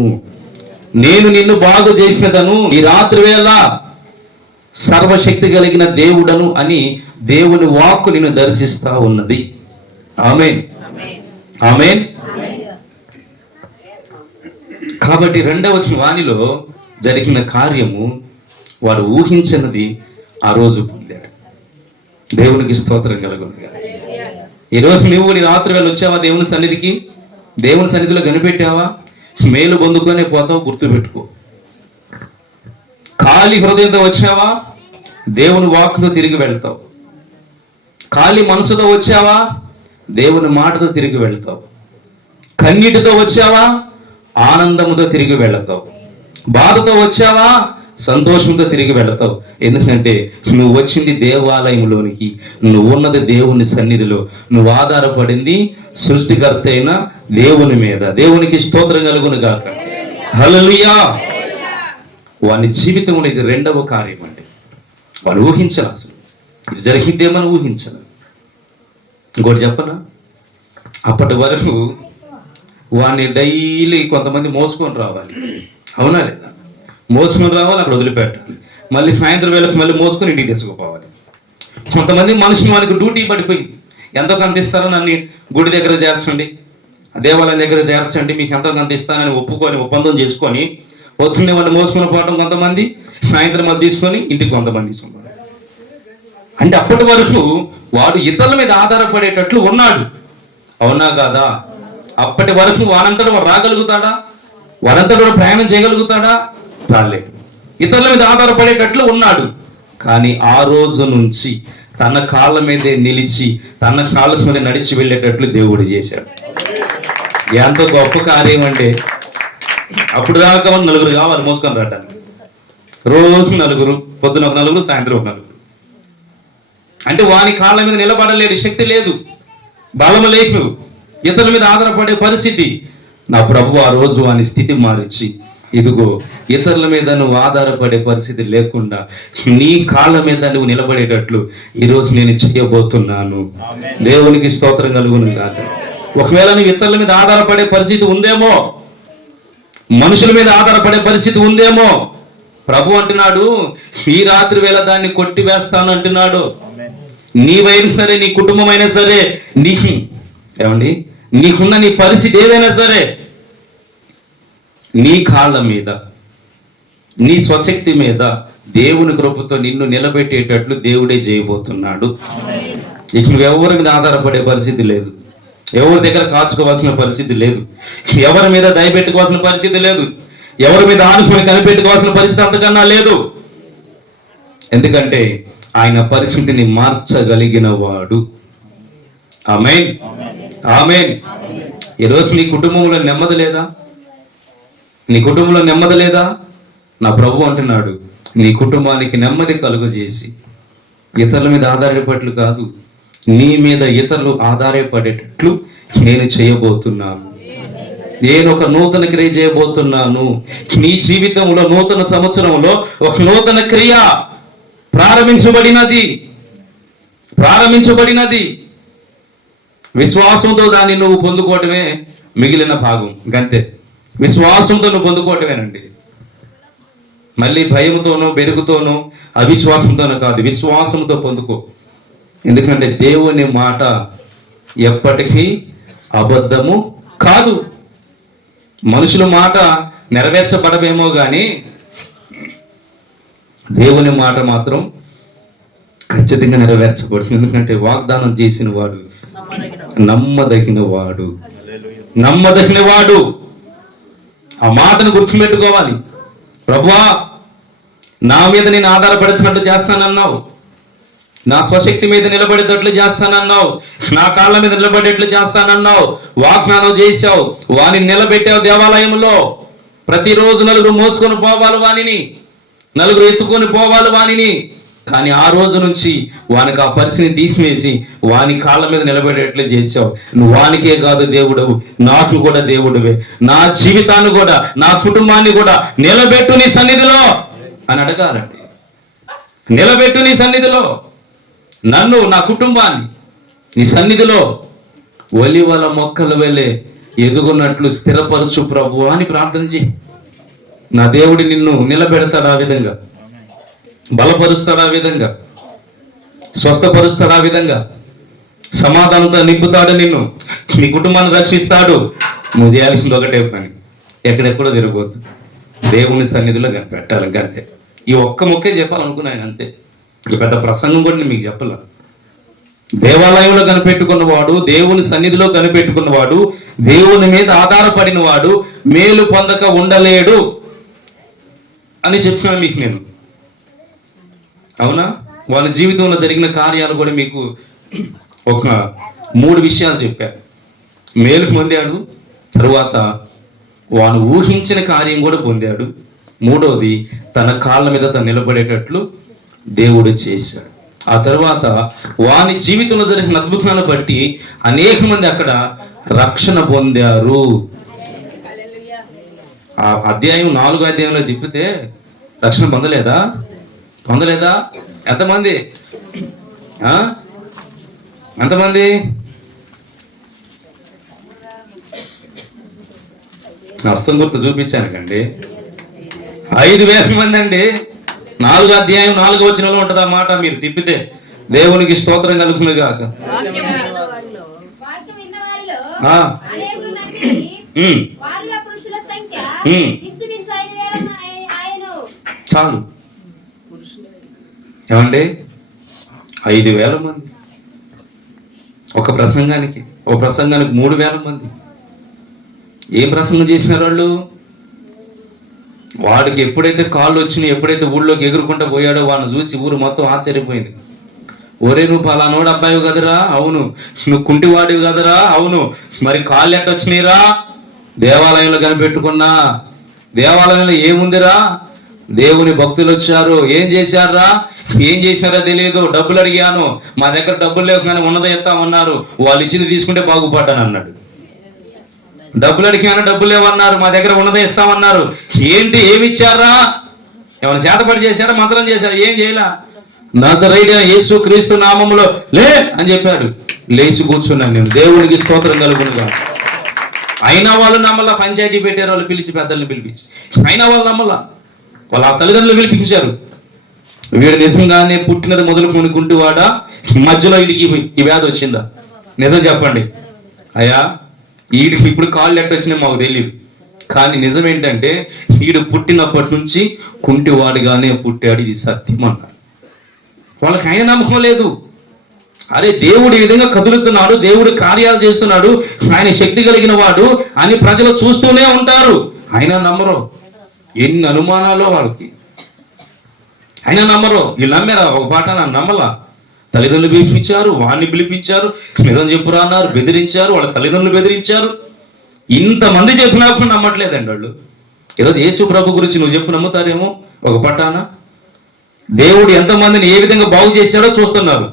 నేను నిన్ను బాగు చేసేదను. ఈ రాత్రి వేళ సర్వశక్తి కలిగిన దేవుడను అని దేవుని వాక్కు నిన్ను దర్శిస్తా ఉన్నది. ఆమేన్, ఆమేన్. కాబట్టి 2వ వానిలో జరిగిన కార్యము వాడు ఊహించినది ఆ రోజు పొందాడు. దేవునికి స్తోత్రం కలుగునుగా. ఈరోజు నువ్వు నీ రాత్రి వేళ వచ్చావా దేవుని సన్నిధికి? దేవుని సన్నిధిలో కనిపెట్టావా? మేలు పొందుకొనే పోతావు, గుర్తుపెట్టుకో. ఖాళీ హృదయంతో వచ్చావా? దేవుని వాక్కుతో తిరిగి వెళ్తావు. ఖాళీ మనసుతో వచ్చావా? దేవుని మాటతో తిరిగి వెళ్తావు. కన్నీటితో వచ్చావా? ఆనందముతో తిరిగి వెళతావు. బాధతో వచ్చావా? సంతోషంతో తిరిగి వెళతావు. ఎందుకంటే నువ్వు వచ్చింది దేవాలయంలోనికి, నువ్వు ఉన్నది దేవుని సన్నిధిలో, నువ్వు ఆధారపడింది సృష్టికర్త అయిన దేవుని మీద. దేవునికి స్తోత్రం కలుగును గాక. హల్లెలూయా. వాని జీవితంలో ఇది 2వ కార్యం అండి. వాడు ఊహించాలి, అసలు ఇది జరిగిద్దేమని ఊహించాలి. ఇంకోటి చెప్పనా, అప్పటి వరకు వాడిని డైలీ కొంతమంది మోసుకొని రావాలి, అవునా లేదా? మోసుకొని రావాలి, అక్కడ వదిలిపెట్టాలి, మళ్ళీ సాయంత్రం వేళకు మళ్ళీ మోసుకొని ఇంటికి తీసుకుపోవాలి. కొంతమంది మనుషులు మనకు డ్యూటీ పడిపోయింది. ఎంతో కొంత ఇస్తారో నన్ను గుడి దగ్గర చేర్చండి, దేవాలయం దగ్గర చేర్చండి, మీకు ఎంతో కొంత ఇస్తానని ఒప్పుకొని ఒప్పందం చేసుకొని పొద్దున్నే వాళ్ళు మోసుకొని పోవడం కొంతమంది, సాయంత్రం అది తీసుకొని ఇంటికి కొంతమంది తీసుకుంటారు. అంటే అప్పటి వరకు వాడు ఇతరుల మీద ఆధారపడేటట్లు ఉన్నాడు, అవునా కాదా? అప్పటి వరకు వానంతటా వాడు రాగలుగుతాడా? వారంతటా వాడు ప్రయాణం చేయగలుగుతాడా? రాలేడు. ఇతరుల మీద ఆధారపడేటట్లు ఉన్నాడు. కానీ ఆ రోజు నుంచి తన కాళ్ళ మీదే నిలిచి తన కాళ్ళ మీద నడిచి వెళ్ళేటట్లు దేవుడు చేశాడు. ఎంతో గొప్ప కార్యం అంటే. అప్పుడు దాకా 4 కావాలి మోసుకొని రావడానికి. రోజు 4, పొద్దున 1 నలుగురు, సాయంత్రం 1 నలుగురు. అంటే వాని కాళ్ళ మీద నిలబడలేడు, శక్తి లేదు, బలము లేదు, ఇతరుల మీద ఆధారపడే పరిస్థితి. నా ప్రభు ఆ రోజు వాని స్థితి మార్చి ఇదిగో ఇతరుల మీద నువ్వు ఆధారపడే పరిస్థితి లేకుండా నీ కాళ్ళ మీద నువ్వు నిలబడేటట్లు ఈరోజు నేను చేయబోతున్నాను. దేవునికి స్తోత్రం కలుగును కాక. ఒకవేళ నువ్వు ఇతరుల మీద ఆధారపడే పరిస్థితి ఉందేమో, మనుషుల మీద ఆధారపడే పరిస్థితి ఉందేమో, ప్రభు అంటున్నాడు ఈ రాత్రి వేళ దాన్ని కొట్టివేస్తాను అంటున్నాడు. నీవైనా సరే, నీ కుటుంబం అయినా సరే, ఏమండి నీకున్న నీ పరిస్థితి ఏదైనా సరే, నీ కాళ్ళ మీద, నీ స్వశక్తి మీద దేవుని కృపతో నిన్ను నిలబెట్టేటట్లు దేవుడే చేయబోతున్నాడు. ఇక నువ్వు ఎవరి మీద ఆధారపడే పరిస్థితి లేదు, ఎవరి దగ్గర కాచుకోవాల్సిన పరిస్థితి లేదు, ఎవరి మీద దయపెట్టుకోవాల్సిన పరిస్థితి లేదు, ఎవరి మీద ఆనుకుని కనిపెట్టుకోవాల్సిన పరిస్థితి అంతకన్నా లేదు. ఎందుకంటే ఆయన పరిస్థితిని మార్చగలిగిన వాడు. ఆమేన్, ఆమేన్. ఈరోజు నీ కుటుంబంలో నెమ్మది లేదా? నీ కుటుంబంలో నెమ్మది లేదా? నా ప్రభు అంటున్నాడు నీ కుటుంబానికి నెమ్మది కలుగజేసి, ఇతరుల మీద ఆధారపడేట్లు కాదు, నీ మీద ఇతరులు ఆధారపడేటట్లు నేను చేయబోతున్నాను. నేను ఒక నూతన క్రియ చేయబోతున్నాను. నీ జీవితంలో నూతన సంవత్సరంలో ఒక నూతన క్రియ ప్రారంభించబడినది. విశ్వాసంతో దాన్ని నువ్వు పొందుకోవటమే మిగిలిన భాగం. గంతే, విశ్వాసంతో నువ్వు పొందుకోవటమేనండి. మళ్ళీ భయంతోనో బెరుగుతోనో అవిశ్వాసంతోనో కాదు, విశ్వాసంతో పొందుకో. ఎందుకంటే దేవుని మాట ఎప్పటికీ అబద్ధము కాదు. మనుషుల మాట నెరవేర్చబడవేమో కానీ దేవుని మాట మాత్రం ఖచ్చితంగా నెరవేర్చబడుతుంది. ఎందుకంటే వాగ్దానం చేసిన వాడు నమ్మదగిన వాడు. ఆ మాటను గుర్తుపెట్టుకోవాలి. ప్రభువా, నా మీద నేను ఆధారపడుతున్నట్టు చేస్తానన్నావు, నా స్వశక్తి మీద నిలబడేటట్లు చేస్తానన్నావు, నా కాళ్ళ మీద నిలబడేట్లు చేస్తానన్నావు, వాగ్దానం చేశావు, వానిని నిలబెట్టావు. దేవాలయంలో ప్రతిరోజు నలుగురు మోసుకొని పోవాలి వానిని, నలుగురు ఎత్తుకొని పోవాలి వానిని. కానీ ఆ రోజు నుంచి వానికి ఆ పరిస్థితిని తీసివేసి వాని కాళ్ళ మీద నిలబడేట్లు చేసావు. నువ్వు వానికే కాదు దేవుడవు, నాకు కూడా దేవుడివే. నా జీవితాన్ని కూడా, నా కుటుంబాన్ని కూడా నిలబెట్టు నీ సన్నిధిలో అని అడగాలండి. నిలబెట్టు నీ సన్నిధిలో నన్ను, నా కుటుంబాన్ని నీ సన్నిధిలో ఒలివల మొక్కల వెళ్ళే ఎదుగున్నట్లు స్థిరపరచు ప్రభు అని ప్రార్థన చేయి. నా దేవుడి నిన్ను నిలబెడతాడు, ఆ విధంగా బలపరుస్తాడు, ఆ విధంగా స్వస్థపరుస్తాడు, ఆ విధంగా సమాధానంతో నింపుతాడు, నిన్ను, నీ కుటుంబాన్ని రక్షిస్తాడు. నువ్వు చేయాల్సింది ఒకటే పని, ఎక్కడెక్కడో తిరగవద్దు, దేవుని సన్నిధిలో కనిపెట్టాలి. అంతే. ఈ ఒక్క మొక్కే చెప్పాలనుకున్నాను, అంతే. ఇక పెద్ద ప్రసంగం కూడా నేను మీకు చెప్పాల. దేవాలయంలో కనిపెట్టుకున్నవాడు, దేవుని సన్నిధిలో కనిపెట్టుకున్నవాడు, దేవుని మీద ఆధారపడిన వాడు మేలు పొందక ఉండలేడు అని చెప్తున్నాను మీకు నేను. అవునా? వాళ్ళ జీవితంలో జరిగిన కార్యాలు కూడా మీకు ఒక 3 విషయాలు చెప్పారు. మేలు పొందాడు, తరువాత వాడు ఊహించిన కార్యం కూడా పొందాడు, మూడోది తన కాళ్ళ మీద తను నిలబడేటట్లు దేవుడు చేశాడు. ఆ తర్వాత వాని జీవితంలో జరిగిన అద్భుతాలను బట్టి అనేక మంది అక్కడ రక్షణ పొందారు. ఆ అధ్యాయం 4వ అధ్యాయంలో తిప్పితే రక్షణ పొందలేదా? ఎంతమంది? హస్తం గుర్తు చూపించాను కండి. 5,000 మంది అండి. 4వ అధ్యాయం 4వ వచనంలో ఉంటుంది ఆ మాట. మీరు తిప్పితే దేవునికి స్తోత్రం కలుగుతుంది గాక. చాలు. ఏమండి, 5,000 మంది ఒక ప్రసంగానికి 3,000 మంది. ఏం ప్రసంగం చేసినారు వాళ్ళు? వాడికి ఎప్పుడైతే కాళ్ళు వచ్చినాయి, ఎప్పుడైతే ఊళ్ళోకి ఎగురుకుంటూ పోయాడో వాడిని చూసి ఊరు మొత్తం ఆశ్చర్యపోయింది. ఒరే, నువ్వు పలానోడు అబ్బాయి కదరా? అవును. నువ్వు కుంటివాడివి కదరా? అవును. మరి కాళ్ళు ఎట్టొచ్చినాయిరా? దేవాలయంలో కనిపెట్టుకున్నా. దేవాలయంలో ఏముందిరా? దేవుని భక్తులు వచ్చారు. ఏం చేశారో తెలియదు. డబ్బులు అడిగాను, మా దగ్గర డబ్బులు లేవు కానీ ఉన్నదే ఇస్తామన్నారు. వాళ్ళు ఇచ్చింది తీసుకుంటే బాగుపడ్డాను అన్నాడు. డబ్బులు అడిగాను, డబ్బులు లేవన్నారు, మా దగ్గర ఉన్నదే ఇస్తామన్నారు. ఏంటి, ఏమి ఇచ్చారా? ఏమైనా చేతపడి చేశారా, మంత్రం చేశారా? ఏం చేయలా. నజరేయుడైన యేసు క్రీస్తు నామములో లే అని చెప్పాడు. లేచి కూర్చున్నాను నేను. దేవునికి స్తోత్రం కలుగునుగా. అయినా వాళ్ళు నమ్మల్లా. పంచాయతీ పెట్టారు, వాళ్ళు పిలిచి, పెద్దల్ని పిలిపించి. అయినా వాళ్ళు నమ్మల్లా. వాళ్ళ తల్లిదండ్రులు పిలిపించారు. వీడు నిజంగానే పుట్టినది మొదలుకొని కుంటివాడ, మధ్యలో వీడికి ఈ వ్యాధి వచ్చిందా? నిజం చెప్పండి అయ్యా. వీడికి ఇప్పుడు కాళ్ళు ఎట్టొచ్చినాయి మాకు తెలియదు, కానీ నిజం ఏంటంటే వీడు పుట్టినప్పటి నుంచి కుంటివాడిగానే పుట్టాడు. ఇది సత్యం అన్నారు. వాళ్ళకి ఆయన నమ్మకం లేదు. అరే, దేవుడు ఈ విధంగా కదులుతున్నాడు, దేవుడు కార్యాలు చేస్తున్నాడు, ఆయన శక్తి కలిగిన వాడు అని ప్రజలు చూస్తూనే ఉంటారు. అయినా నమ్మరు. ఎన్ని అనుమానాలో వాళ్ళకి, అయినా నమ్మరు. వీళ్ళు నమ్మారా? ఒక పాట నమ్మలా. తల్లిదండ్రులు పిలిపించారు, వాడిని పిలిపించారు, నిజం చెప్పురా అన్నారు, బెదిరించారు, వాళ్ళ తల్లిదండ్రులు బెదిరించారు. ఇంతమంది చెప్పినప్పుడు నమ్మట్లేదండి వాళ్ళు. ఈరోజు యేసు ప్రభు గురించి నువ్వు చెప్పు నమ్ముతారేమో ఒక పట్టాన. దేవుడు ఎంతమందిని ఏ విధంగా బాగు చేశాడో చూస్తున్నారు,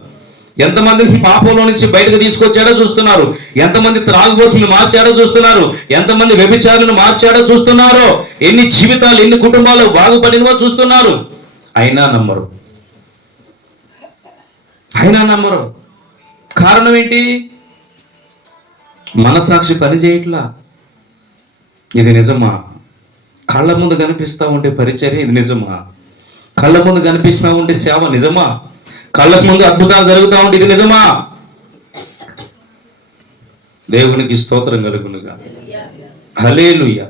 ఎంతమందిని పాపంలో నుంచి బయటకు తీసుకొచ్చాడో చూస్తున్నారు, ఎంతమంది త్రాగుబోతులను మార్చాడో చూస్తున్నారు, ఎంతమంది వ్యభిచారులను మార్చాడో చూస్తున్నారు, ఎన్ని జీవితాలు, ఎన్ని కుటుంబాలు బాగుపడినవో చూస్తున్నారు. అయినా నమ్మరు. అయినా నమ్మరు. కారణం ఏంటి? మనసాక్షి పని చేయట్లా. ఇది నిజమా? కళ్ళ ముందు కనిపిస్తూ ఉంటే పరిచర్య ఇది నిజమా? కళ్ళ ముందు కనిపిస్తూ ఉంటే సేవ నిజమా? కళ్ళ ముందు అద్భుతాలు జరుగుతూ ఉంటే ఇది నిజమా? దేవునికి స్తోత్రం కలుగునుగా. హల్లెలూయా.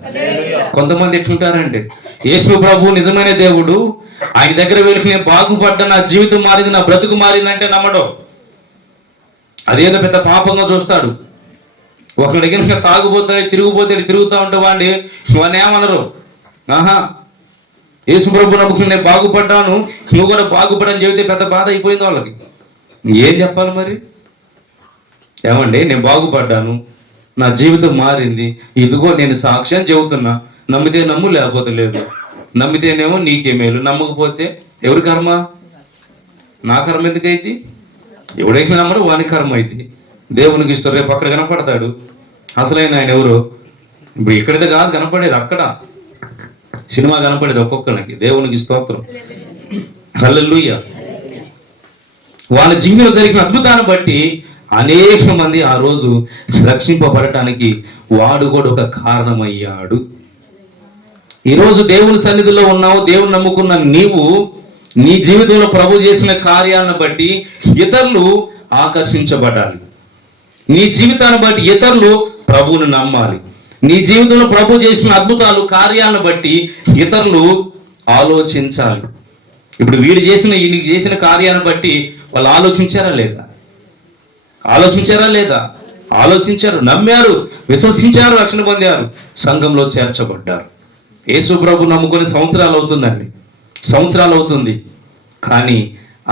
కొంతమంది ఎట్లుంటారంటే, యేసు ప్రభు నిజమైన దేవుడు, ఆయన దగ్గర వెళ్ళి నేను బాగుపడ్డా, నా జీవితం మారింది, నా బ్రతుకు మారిందంటే నమ్మడం. అదేదో పెద్ద పాపంగా చూస్తాడు. ఒకడికి తాగుపోతాడు, తిరుగుతూ ఉంటే వాడిని ఏమనరు. ఆహా, యేసు ప్రభు నమ్ముకుని నేను బాగుపడ్డాను, నువ్వు కూడా బాగుపడని చెబితే పెద్ద బాధ అయిపోయింది వాళ్ళకి. ఏం చెప్పాలి మరి? ఏమండి, నేను బాగుపడ్డాను, నా జీవితం మారింది, ఇదిగో నేను సాక్ష్యం చెబుతున్నా, నమ్మితే నమ్ము, లేకపోతే లేదు. నమ్మితేనేమో నీకే మేలు, నమ్మకపోతే ఎవరి కర్మ? నా కర్మ ఎందుకైతే? ఎవడైతే నమ్మడు వాని కర్మ అయింది. దేవునికి ఇష్టం. రేపు అక్కడ కనపడతాడు అసలైన ఆయన ఎవరు. ఇప్పుడు ఇక్కడైతే కాదు కనపడేది, అక్కడ సినిమా కనపడేది ఒక్కొక్కరికి. దేవునికి స్తోత్రం. హల్లెలూయా. వాళ్ళ జీవితంలో జరిగిన అద్భుతాన్ని బట్టి అనేక మంది ఆ రోజు రక్షింపబడటానికి వాడు కూడా ఒక కారణమయ్యాడు. ఈరోజు దేవుని సన్నిధిలో ఉన్నావు, దేవుని నమ్ముకున్న నీవు నీ జీవితంలో ప్రభు చేసిన కార్యాలను బట్టి ఇతరులు ఆకర్షించబడాలి. నీ జీవితాన్ని బట్టి ఇతరులు ప్రభువును నమ్మాలి. నీ జీవితంలో ప్రభు చేసిన అద్భుతాలు, కార్యాలను బట్టి ఇతరులు ఆలోచించాలి. ఇప్పుడు వీడికి చేసిన కార్యాన్ని బట్టి వాళ్ళు ఆలోచించారా లేదా? ఆలోచించారా లేదా? ఆలోచించారు, నమ్మారు, విశ్వసించారు, రక్షణ పొందారు, సంఘంలో చేర్చబడ్డారు. యేసు ప్రభు నమ్ముకొని సంవత్సరాలు అవుతుందండి, సంవత్సరాలు అవుతుంది. కానీ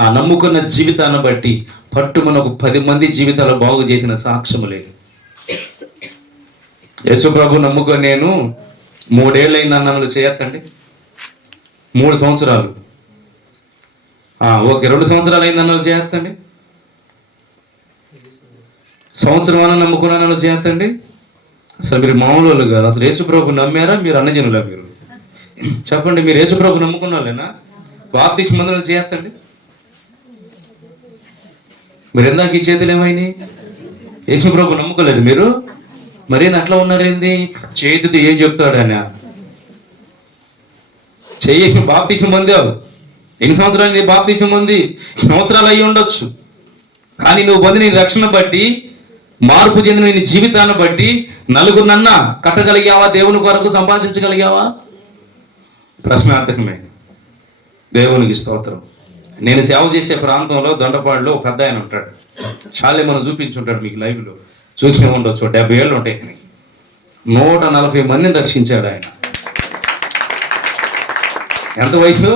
ఆ నమ్ముకున్న జీవితాన్ని బట్టి పట్టుమని ఒక 10 మంది జీవితాలు బాగు చేసిన సాక్ష్యము లేదు. యేసు ప్రభు నమ్ముకొని నేను 3 ఏళ్ళు అయింది అన్నలు చేయొద్దండి. 3 సంవత్సరాలు, ఓకే 2 సంవత్సరాలు అయింది అన్నలు చేయొద్దండి. సంవత్సరం అన్న నమ్ముకున్నాను చేయొద్దండి. అసలు మీరు మామూలు కాదు. అసలు యేసు ప్రభు నమ్మారా? మీరు అన్నజనులా? మీరు చెప్పండి. మీరు యేసు ప్రభు నమ్ముకున్న వాళ్ళేనా? బాప్తిస్మం మందులు చేయొద్దండి. మీరు ఎందాక ఈ చేతులు ఏమైనాయి? యేసు ప్రభు నమ్ముకోలేదు మీరు, మరేంది అట్లా ఉన్నారేంది? చేతితో ఏం చెప్తాడు ఆయన? చెయ్యి బాప్తిస్మం పొందావు. ఎన్ని సంవత్సరాలు బాప్తిస్మం ఉంది? సంవత్సరాలు అయ్యి ఉండొచ్చు. కానీ నువ్వు పొందిన నీ రక్షణ బట్టి, మార్పు చెందిన నీ జీవితాన్ని బట్టి నలుగురినన్నా కట్టగలిగావా? దేవుని కొరకు సంపాదించగలిగావా? ప్రశ్నార్థకమే. దేవునికి స్తోత్రం. నేను సేవ చేసే ప్రాంతంలో దొండపాడులో పెద్ద ఆయన ఉంటాడు. చాలే మనం చూపించుంటాడు, మీకు లైవ్లో చూసే ఉండొచ్చు. 70 ఏళ్ళు ఉంటాయి ఆయనకి. 140 మందిని రక్షించాడు ఆయన. ఎంత వయసు?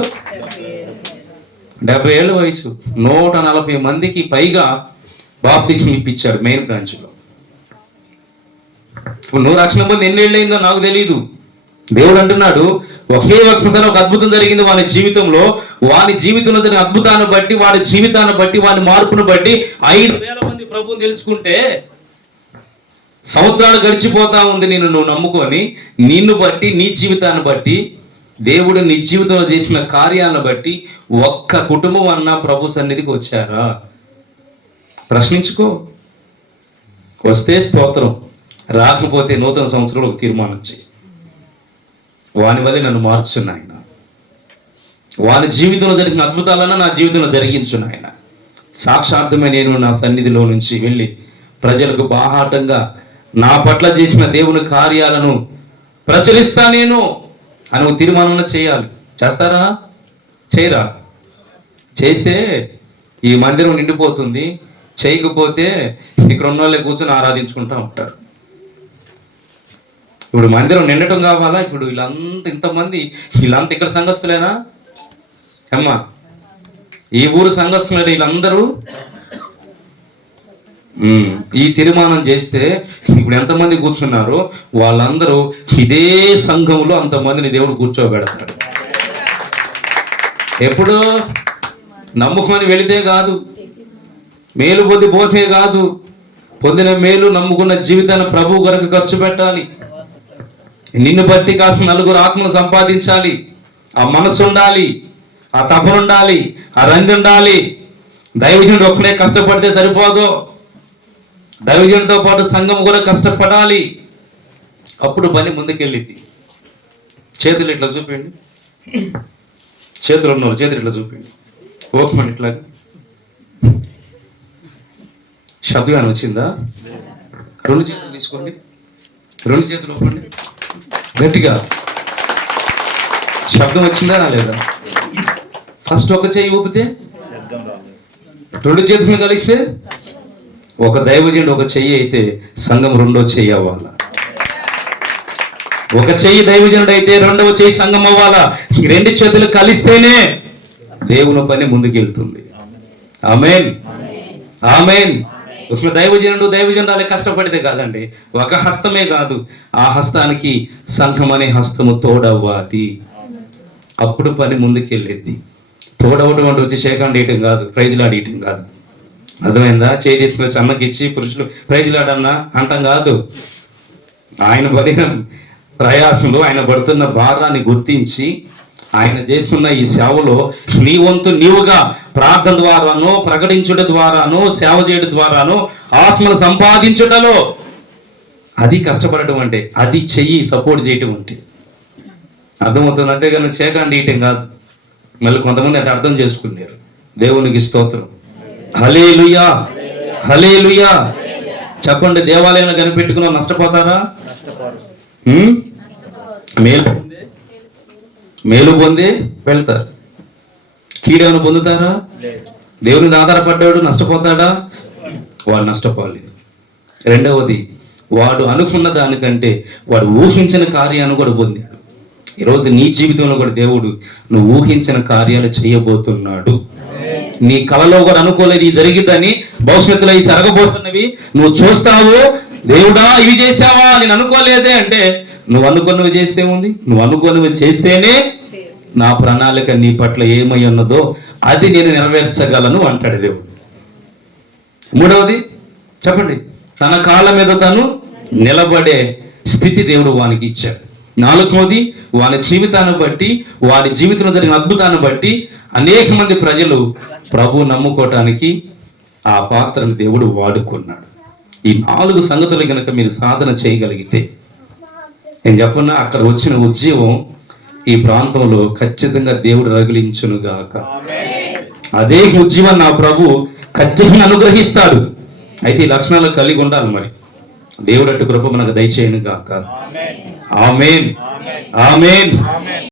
70 ఏళ్ళ వయసు. 140 మందికి పైగా బాప్తిస్మం ఇప్పించాడు మెయిన్ బ్రాంచ్లో. ఇప్పుడు నువ్వు రక్షణ పొంది ఎన్ని ఏళ్ళు అయిందో నాకు తెలియదు. దేవుడు అంటున్నాడు, ఒకే ఒక్కసారి ఒక అద్భుతం జరిగింది వాని జీవితంలో. వాని జీవితంలో జరిగిన అద్భుతాన్ని బట్టి, వాడి జీవితాన్ని బట్టి, వాని మార్పును బట్టి 5,000 మంది ప్రభువుని తెలుసుకుంటే సంవత్సరాలు గడిచిపోతా ఉంది నువ్వు నమ్ముకొని, నిన్ను బట్టి నీ జీవితాన్ని బట్టి దేవుడు నీ జీవితంలో చేసిన కార్యాలను బట్టి ఒక్క కుటుంబం అన్నా ప్రభు సన్నిధికి వచ్చారా? ప్రశ్నించుకో. వస్తే స్తోత్రం, రాకపోతే నూతన సంవత్సరంలో ఒక తీర్మానం చేయి. వాని వల్ల నన్ను మార్చున్న ఆయన, వాని జీవితంలో జరిగిన అద్భుతాలన్నా నా జీవితంలో జరిగించు నాయన. సాక్షాత్మే నేను నా సన్నిధిలో నుంచి వెళ్ళి ప్రజలకు బాహాటంగా నా పట్ల చేసిన దేవుని కార్యాలను ప్రచురిస్తా నేను అని ఒక తీర్మానం చేయాలి. చేస్తారా? చేయరా? చేస్తే ఈ మందిరం నిండిపోతుంది. చేయకపోతే ఇక్కడ ఉన్న వాళ్ళే కూర్చొని ఆరాధించుకుంటూ ఉంటారు. ఇప్పుడు మందిరం నిండటం కావాలా? ఇప్పుడు వీళ్ళంతా ఇంతమంది, వీళ్ళంతా ఇక్కడ సంఘస్థులేనా అమ్మా? ఈ ఊరు సంఘస్థులైన వీళ్ళందరూ ఈ తీర్మానం చేస్తే ఇప్పుడు ఎంతమంది కూర్చున్నారో వాళ్ళందరూ ఇదే సంఘంలో అంతమందిని దేవుడు కూర్చోబెడతాడు. ఎప్పుడు నమ్ముకొని వెళితే కాదు, మేలు పొంది పోతే కాదు, పొందిన మేలు నమ్ముకున్న జీవితాన్ని ప్రభు కొరకు ఖర్చు పెట్టాలి. నిన్ను బట్టి కాస్త నలుగురు ఆత్మను సంపాదించాలి. ఆ మనసు ఉండాలి, ఆ తపన ఉండాలి, ఆ రంది ఉండాలి. దైవజనుడు ఒక్కడే కష్టపడితే సరిపోదు, దైవజనుడితో పాటు సంఘం కూడా కష్టపడాలి. అప్పుడు పని ముందుకెళ్ళింది. చేతులు ఇట్లా చూపించండి, చేతులు ఉన్నవాళ్ళు చేతులు ఇట్లా చూపించండి. ఓకేమని ఇట్లా శబ్దం వచ్చిందా? రెండు చేతులు తీసుకోండి, రెండు చేతులు ఒప్పండి గట్టిగా. శబ్దం వచ్చిందా రాలేదా? ఫస్ట్ ఒక చెయ్యి ఊపితే, రెండు చేతులు కలిస్తే ఒక దైవజనుడు ఒక చెయ్యి అయితే సంఘం రెండో చెయ్యి అవ్వాలా. ఒక చెయ్యి దైవజనుడు అయితే రెండవ చెయ్యి సంఘం అవ్వాలా. ఈ రెండు చేతులు కలిస్తేనే దేవుని పని ముందుకెళ్తుంది. ఆమేన్, ఆమేన్. ఒక దైవజనురాలే కష్టపడితే కాదండి, ఒక హస్తమే కాదు, ఆ హస్తానికి సంఘం అనే హస్తము తోడవ్వాలి. అప్పుడు పని ముందుకెళ్ళిద్ది. తోడవడం అంటే వచ్చి షేకాండ్ కాదు, ప్రైజ్లు ఆడేయటం కాదు. అర్థమైందా? చేయి తీసుకొచ్చి అమ్మకి ఇచ్చి పురుషులు ప్రైజ్లు ఆడన్నా అంటాం కాదు. ఆయన పడిన ప్రయాసంలో, ఆయన పడుతున్న భారాన్ని గుర్తించి ఆయన చేస్తున్న ఈ సేవలో నీ వంతు నీవుగా ప్రార్థన ద్వారానో, ప్రకటించుట ద్వారానో, సేవ చేయడం ద్వారానో, ఆత్మను సంపాదించుటలో, అది కష్టపడటం అంటే, అది చెయ్యి సపోర్ట్ చేయటం అంటే. అర్థమవుతుంది? అంతేగాని షేకాండ్ ఇయటం కాదు. మళ్ళీ కొంతమంది అంటే అర్థం చేసుకున్నారు. దేవునికి స్తోత్రం. హల్లెలూయా, హల్లెలూయా. చెప్పండి, దేవాలయంలో కనిపెట్టుకున్నా నష్టపోతారా? మేలు పొంది వెళ్తారు. కీడేమైనా పొందుతారా? దేవుని ఆధారపడ్డాడు నష్టపోతాడా? వాడు నష్టపోలేదు. రెండవది, వాడు అనుకున్న దానికంటే వాడు ఊహించిన కార్యాన్ని కూడా పొందాడు. ఈరోజు నీ జీవితంలో కూడా దేవుడు నువ్వు ఊహించిన కార్యాలు చేయబోతున్నాడు. నీ కలలో కూడా అనుకోలేదు ఇది జరిగిద్దని, భవిష్యత్తులో ఇవి జరగబోతున్నవి నువ్వు చూస్తావు. దేవుడా ఇవి చేసావా, నేను అనుకోలేదే అంటే, నువ్వు అనుకున్నవి చేస్తే ఉంది, నువ్వు అనుకున్నవి చేస్తేనే నా ప్రణాళిక నీ పట్ల ఏమై ఉన్నదో అది నేను నెరవేర్చగలను అంటాడు దేవుడు. మూడవది చెప్పండి, తన కాళ్ళ మీద తను నిలబడే స్థితి దేవుడు వానికి ఇచ్చాడు. నాలుగవది, వాని జీవితాన్ని బట్టి, వాడి జీవితంలో జరిగిన అద్భుతాన్ని బట్టి అనేక మంది ప్రజలు ప్రభు నమ్ముకోవటానికి ఆ పాత్రను దేవుడు వాడుకున్నాడు. ఈ 4 సంగతులు కనుక మీరు సాధన చేయగలిగితే, నేను చెప్పన్నా అక్కడ వచ్చిన ఉద్యోగం ఈ ప్రాంతంలో ఖచ్చితంగా దేవుడు రగిలించునుగాక. అదే ఉద్యమం నా ప్రభు ఖచ్చితంగా అనుగ్రహిస్తాడు. అయితే ఈ లక్షణాలు కలిగి ఉండాలి. మరి దేవుడు అటు కృప మనకు దయచేయను గాక. ఆమేన్, ఆమేన్.